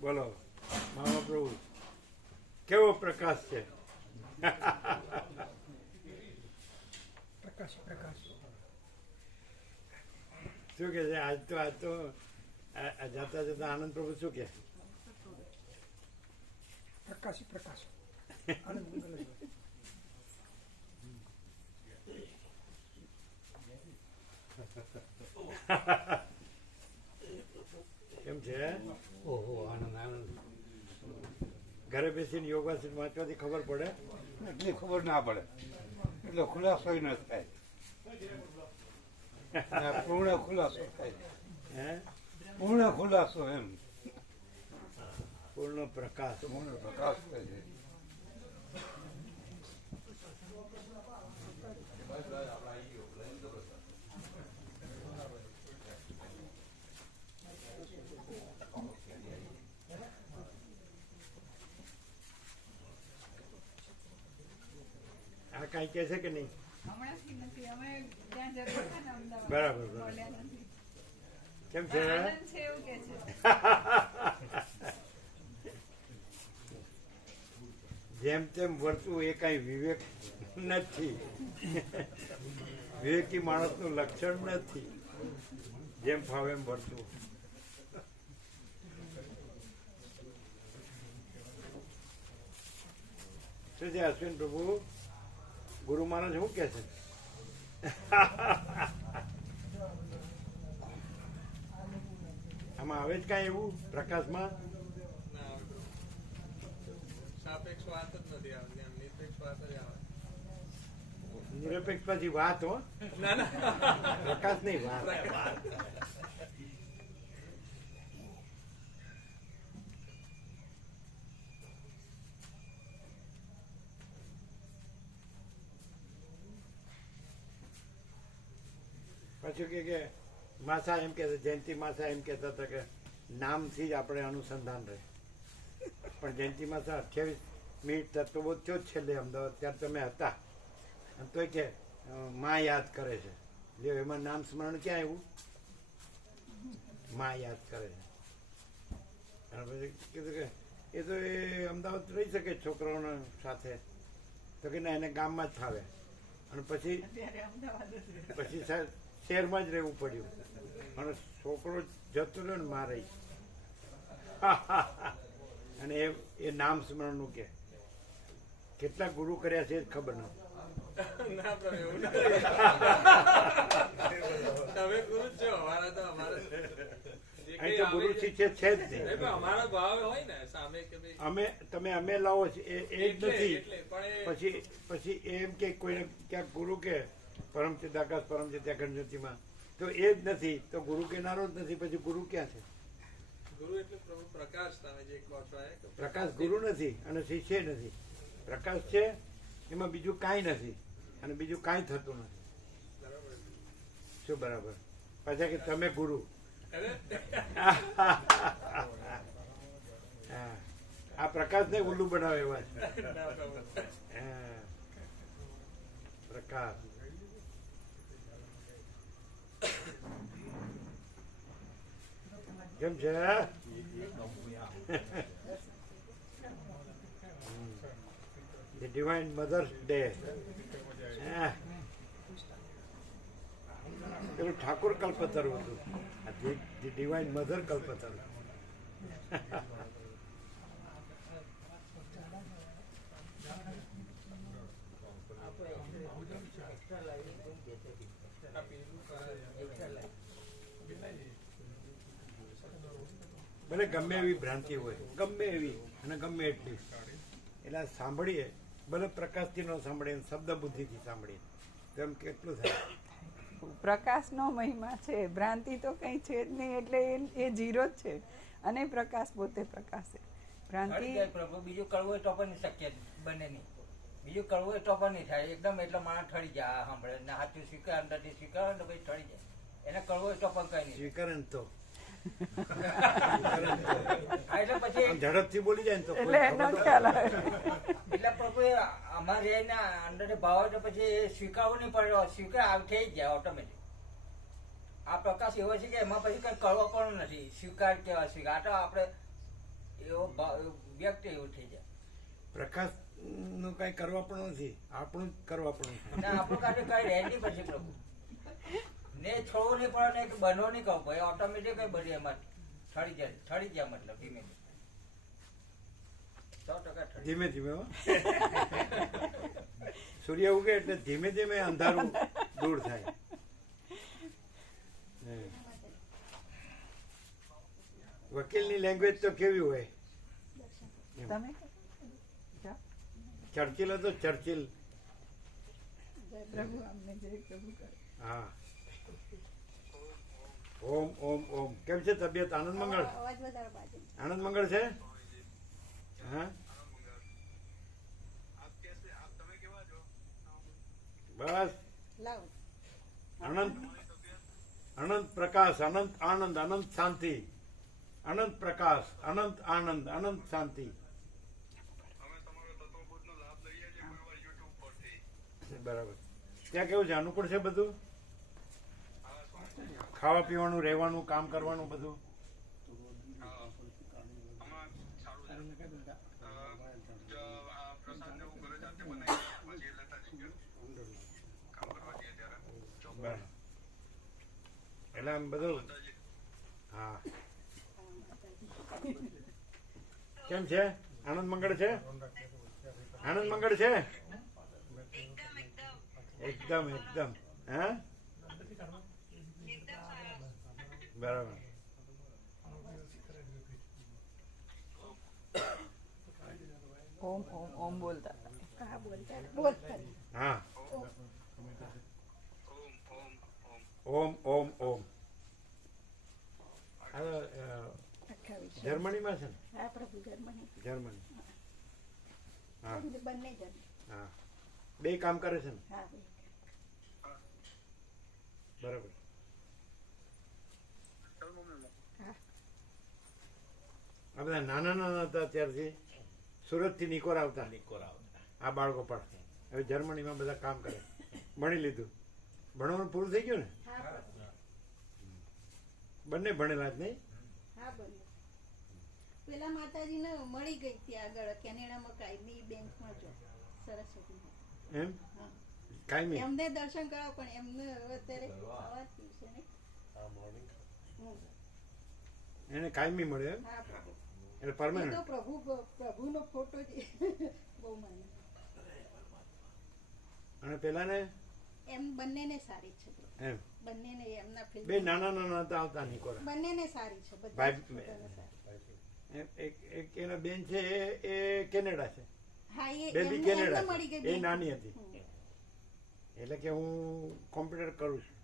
બોલો મહાપ્રભુ કેવો પ્રકાશ છે. પ્રકાશ પ્રકાશ શું કે છે આજ તો જતા જતા આનંદ પ્રભુ શું કે પ્રકાશ પ્રકાશ આનંદ મંગલ જ હોય. કેમ છે? ઓહો આનંદ આનંદ. ઘરે બેસીને યોગાસન વાંચવાથી ખબર પડે? એટલી ખબર ના પડે, એટલો ખુલાસો ન થાય, પૂર્ણ ખુલાસો થાય, હે પૂર્ણ ખુલાસો એમ પૂર્ણ પ્રકાશ. પૂર્ણ પ્રકાશ થાય છે. આ કાંઈ કહે છે કે નહીં? હમણાંથી નથી. અમે ત્યાં જતા હતા ને અમદાવાદ. બરાબર, બરાબર. મળ્યા નથી. કેમ છે? આનંદ છે એવું કે છે. જેમ તેમ વર્તવું એ કાંઈ વિવેક નથી. વિવેકી માણસનું લક્ષણ નથી જેમ ફાવે એમ વર્તવું. શું છે અશ્વિન પ્રભુ? ગુરુ મહારાજ શું કે છે? આમાં આવે જ કાંઈ એવું પ્રકાશમાં? સાપેક્ષ વાત જ નથી આવતી, આમ નિરપેક્ષ વાત જ આવે. નિરપેક્ષ પછી વાત હો, ના ના પ્રકાશ નહીં વાત. પછી કે માસા એમ કે જયંતિ માસા એમ કહેતા હતા કે નામથી જ આપણે અનુસંધાન રહે. પણ જયંતિ માસા 28 મિનિટ તત્વો થયો જ છેલ્લે અમદાવાદ ત્યારે તમે હતા અને તોય કે માં યાદ કરે છે. લ્યો એમાં નામ સ્મરણ ક્યાં આવ્યું? માં યાદ કરે છે. અને પછી કીધું કે એ તો એ અમદાવાદ રહી શકે છોકરાઓના સાથે. તો કે ના એને ગામમાં જ ફાવે. અને પછી અત્યારે અમદાવાદ જ રહે. પછી શહેરમાં જ રહેવું પડ્યું અને છોકરો જતો રહ્યો ને મારે. અને એ નામ સ્મરણનું કે કેટલા ગુરુ કર્યા છે એ જ ખબર નથી. ના પણ એવું નથી. તમે ગુરુ જ છો, અમારા તો અમારે જે અહીં કંઈ તો આવે ગુરુ છે- શિષ્ય છે જ નહીં, નહીં. પણ અમારો ભાવ હોય ને સામે કે ભાઈ અમે લાવો છે એ જ એટલે- નથી. એટલે પણ એ- પછી એમ કે કોઈને ક્યાંક ગુરુ કે પરમ ચિદાકાશ પરમ ચિત્યા ગણજ્યોતિમાં તો એ જ નથી તો ગુરુ કેનારો જ નથી. પછી ગુરુ ક્યાં છે? ગુરુ એટલે પ્રભુ પ્રકાશ, તમે જે કહો છો એ કે પ્રકાશ ગુરુ નથી અને શિષ્ય નથી. પ્રકાશ છે એમાં બીજું કાંઈ નથી અને બીજું કાંઈ થતું નથી. બરાબર. શું બરાબર? પાછા કે તમે ગુરુ. અરે, હા. આ પ્રકાશને ઉલ્લુ બનાવે એવા છે. ના પ્રભુ. હા. પ્રકાશ કેમ છે? The Divine Mother's Day. પેલું ઠાકોર કલ્પતરુ હતું. The Divine Mother કલ્પતરુ. આ પેલું કરાય. ભલે ગમે એવી ભ્રાંતિ હોય, ગમે એવી અને ગમે એટલી, એટલે સાંભળીએ ભલે પ્રકાશથી ન સાંભળીએ, શબ્દ બુદ્ધિથી સાંભળીએ તો એમ કેટલું થાય. પ્રકાશનો મહિમા છે, ભ્રાંતિ તો કંઈ છે જ નહીં. એટલે એ ઝીરો જ છે અને પ્રકાશ પોતે પ્રકાશ છે. ભ્રાંતિ ઠરી જાય પ્રભુ. બીજું કરવું હોય તો પણ શક્ય બને નહીં. બીજું કરવું હોય તો પણ નહીં થાય. એકદમ એટલે માણસ ઠરી જાય. આ સાંભળે ને હાથું સ્વીકાર અંદરથી સ્વીકાર ને પછી ઠરી જાય. એને કરવું હોય તો પણ કઈ નહીં. સ્વીકરણ તો હા, એટલે પછી આમ ઝડપથી બોલી જાય ને તો કોઈ એટલે એનો ખબર ખ્યાલ આવે. એટલે પ્રભુ અમારે એના અંદર ભાવ હોય તો પછી એ સ્વીકારવું નહીં પડે. સ્વીકાર થઈ જ જાય ઓટોમેટિક. આ પ્રકાશ એવો છે કે એમાં પછી કઈ કરવો પણ નથી. સ્વીકાર કેવા સ્વીકાર આ તો આપણે એવો વ્યક્તિ એવું થઈ જાય. પ્રકાશ નું કઈ કરવા પણ નથી, આપણું જ કરવા પણ નથી. અને આપણું કાંઈ કઈ રહે નહીં પછી પ્રભુ. ને છોડવું નહીં પડે ને બનવો નહીં કહું ભાઈ. ઓટોમેટિક કઈ બધી એમાં ઠરી જાય મતલબ ધીમે ધીમે 100% ઠરી ધીમે ધીમે હો. સૂર્ય ઉગે એટલે ધીમે ધીમે અંધારું દૂર થાય. વકીલની લેંગ્વેજ તો કેવી હોય? તમે જાઓ. ચર્ચિલ હતો ચર્ચિલ. પ્રભુ અમને જય પ્રભુ કરે. હા. ઓમ ઓમ ઓમ. કેમ છે તબિયત? આનંદ મંગળ? આનંદ મંગળ છે? હા. બસ અનંત અનંત પ્રકાશ, અનંત આનંદ, અનંત શાંતિ, અનંત પ્રકાશ, અનંત આનંદ, અનંત શાંતિ. બરાબર. ત્યાં કેવું છે? અનુકૂળ છે બધું? ખાવા પીવાનું, રહેવાનું, કામ કરવાનું બધું? બરાબર. એટલે આમ બધું. હા. કેમ છે? આનંદ મંગળ છે? આનંદ મંગળ છે? એકદમ એકદમ. હા, બરાબર. ઓમ ઓમ ઓમ બોલતા. હા. ઓમ ઓમ ઓમ. જર્મનીમાં છે ને? જર્મની. હા હા. બે કામ કરે છે ને? બરાબર. આ બધા નાના નાના હતા ત્યારથી સુરત થી નિકોર આવતા. આ બાળકો પણ હવે જર્મનીમાં બધા કામ કરે. ભણી લીધું. ભણવાનું પૂરું થઈ ગયું ને? બંને ભણેલા જ નહીં? પેલા માતાજી ને મળી ગઈ હતી આગળ કેનેડામાં કાયમી બેંકમાં જો સરસ્વતી એમ કાયમી એમને દર્શન કરાવ પણ એમને અત્યારે સવારથી છે ને એને કાયમી મળે એમ? હા પ્રભુ. એટલે એ પરમાનન્ટ. તો પ્રભુનો ફોટો જ બહુ મને અને પેલાને એમ બંનેને સારી છે પ્રભુ. એમ બંનેને એમના બે ફિલ્મ નાના નાના હતા આવતા નિકોરા. બંનેને સારી છે બધા ભાઈ- બધાને સારી. એક એના બેન છે એ કેનેડા છે. હા એ બેબી એમને કેનેડા મળી ગઈ છે. એ બેંક. નાની હતી. હમ. એટલે કે હું કોમ્પ્યુટર કરું છું.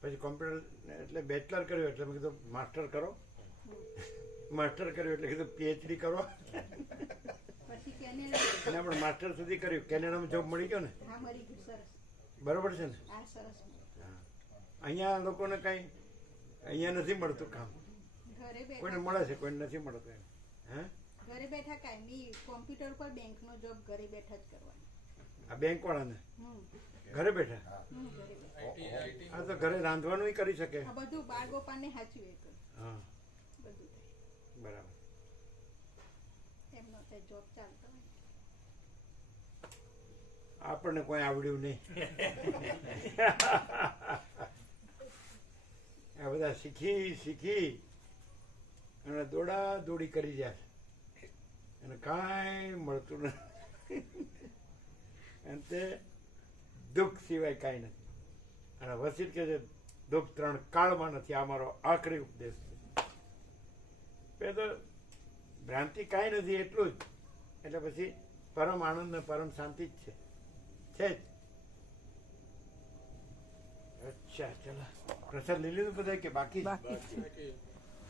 પછી કોમ્પ્યુટર એટલે બેચલર કર્યું એટલે મેં કીધું માસ્ટર કરો. માસ્ટર કર્યું એટલે કીધું પીએચડી કરો. પછી કેનેડા અને આપણે માસ્ટર સુધી કર્યું. કેનેડામાં જોબ મળી ગયો ને? હા મળી ગયું સરસ. બરોબર છે ને? હા સરસ. હા. અહીંયા લોકોને કઈ અહીંયા નથી મળતું કામ. ઘરે કોઈને બેઠા મળે છે, કોઈને નથી મળતું એમ. હે? ઘરે બેઠા કાયમી કોમ્પ્યુટર પર બેંકનો જોબ ઘરે બેઠા જ કરવાનો. આ બેંક વાળાને હમ ઘરે બેઠા. ઘરે બેઠા. આ તો ઘરે રાંધવાનું કરી શકે. આ બધું બાળ ગોપાલને સાચું એ હા, બધું થાય. બરાબર. એમનો તે જોબ ચાલતો હોય. આપણને કોઈ આવડ્યું નહીં. આ બધા શીખી શીખી અને દોડા દોડી કરી જાય અને કાંઈ મળતું નથી. અને તે દુઃખ સિવાય કાંઈ નથી. અને વસીત કે છે દુઃખ 3 કાળમાં નથી. આ મારો આખરી ઉપદેશ છે. એ તો ભ્રાંતિ કાંઈ નથી એટલું જ. એટલે પછી પરમ આનંદ ને પરમ શાંતિ જ છે. છે જ. અચ્છા, ચલો પ્રસાદ લઈ લીધું બધા કે બાકી? બાકી છે.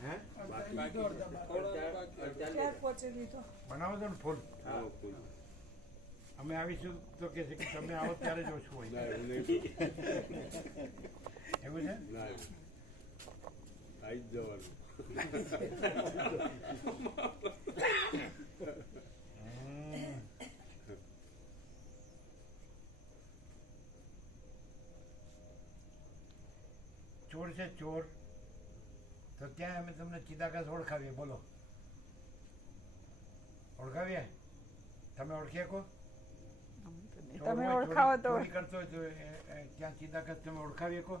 હે બનાવો છો ને ફૂલ અમે આવીશું તો કે છે કે તમે આવો ત્યારે જ ઓછું હોય એવું છે આવી જ જવાનું ચોર છે ચોર તો ત્યાં અમે તમને ચિદાકાશ ઓળખાવીએ બોલો ઓળખાવીએ તમે ઓળખી શકો તમે ઓળખાવો તો ચોરી કરતો હોય તો ત્યાં ચિદાકાશ તમે ઓળખાવી શકો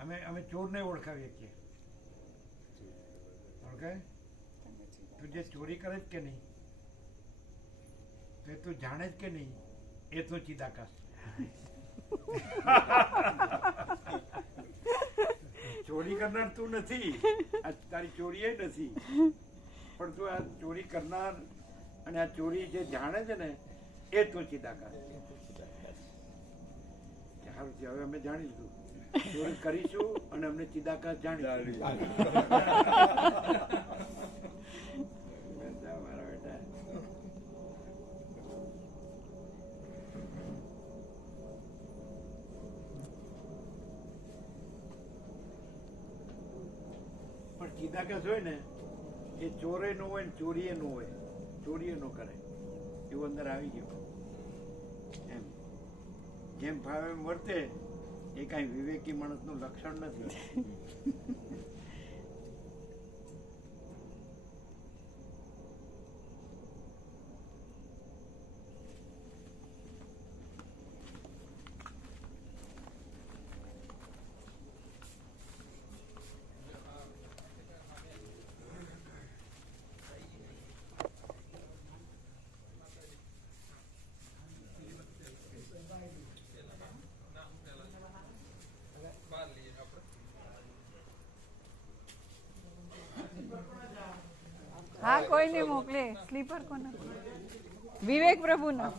અમે ચોરને ઓળખાવીએ છીએ ઓળખાય તું જે ચોરી કરે જ કે નહીં તો એ તું જાણે જ કે નહીં એ તું ચિદાકાશ ચોરી કરનાર તું નથી આ તારી ચોરી એ નથી પણ તું આ ચોરી કરનાર અને આ ચોરી જે જાણે છે ને એ તું ચિદાકાશ સારું છે હવે અમે જાણીશું ચોરી કરીશું અને અમને ચિદાકાશ જાણીશું મારા બેટા પણ ચિદાકાશ હોય ને એ ચોરે નો હોય ને ચોરીએ નો હોય ચોરીએ નો કરે એવું અંદર આવી ગયું એમ જેમ ભાવે એમ વર્તે એ કાંઈ વિવેકી માણસનું લક્ષણ નથી હા કોઈ નહીં મોકલે સ્લીપર કોને વિવેક પ્રભુના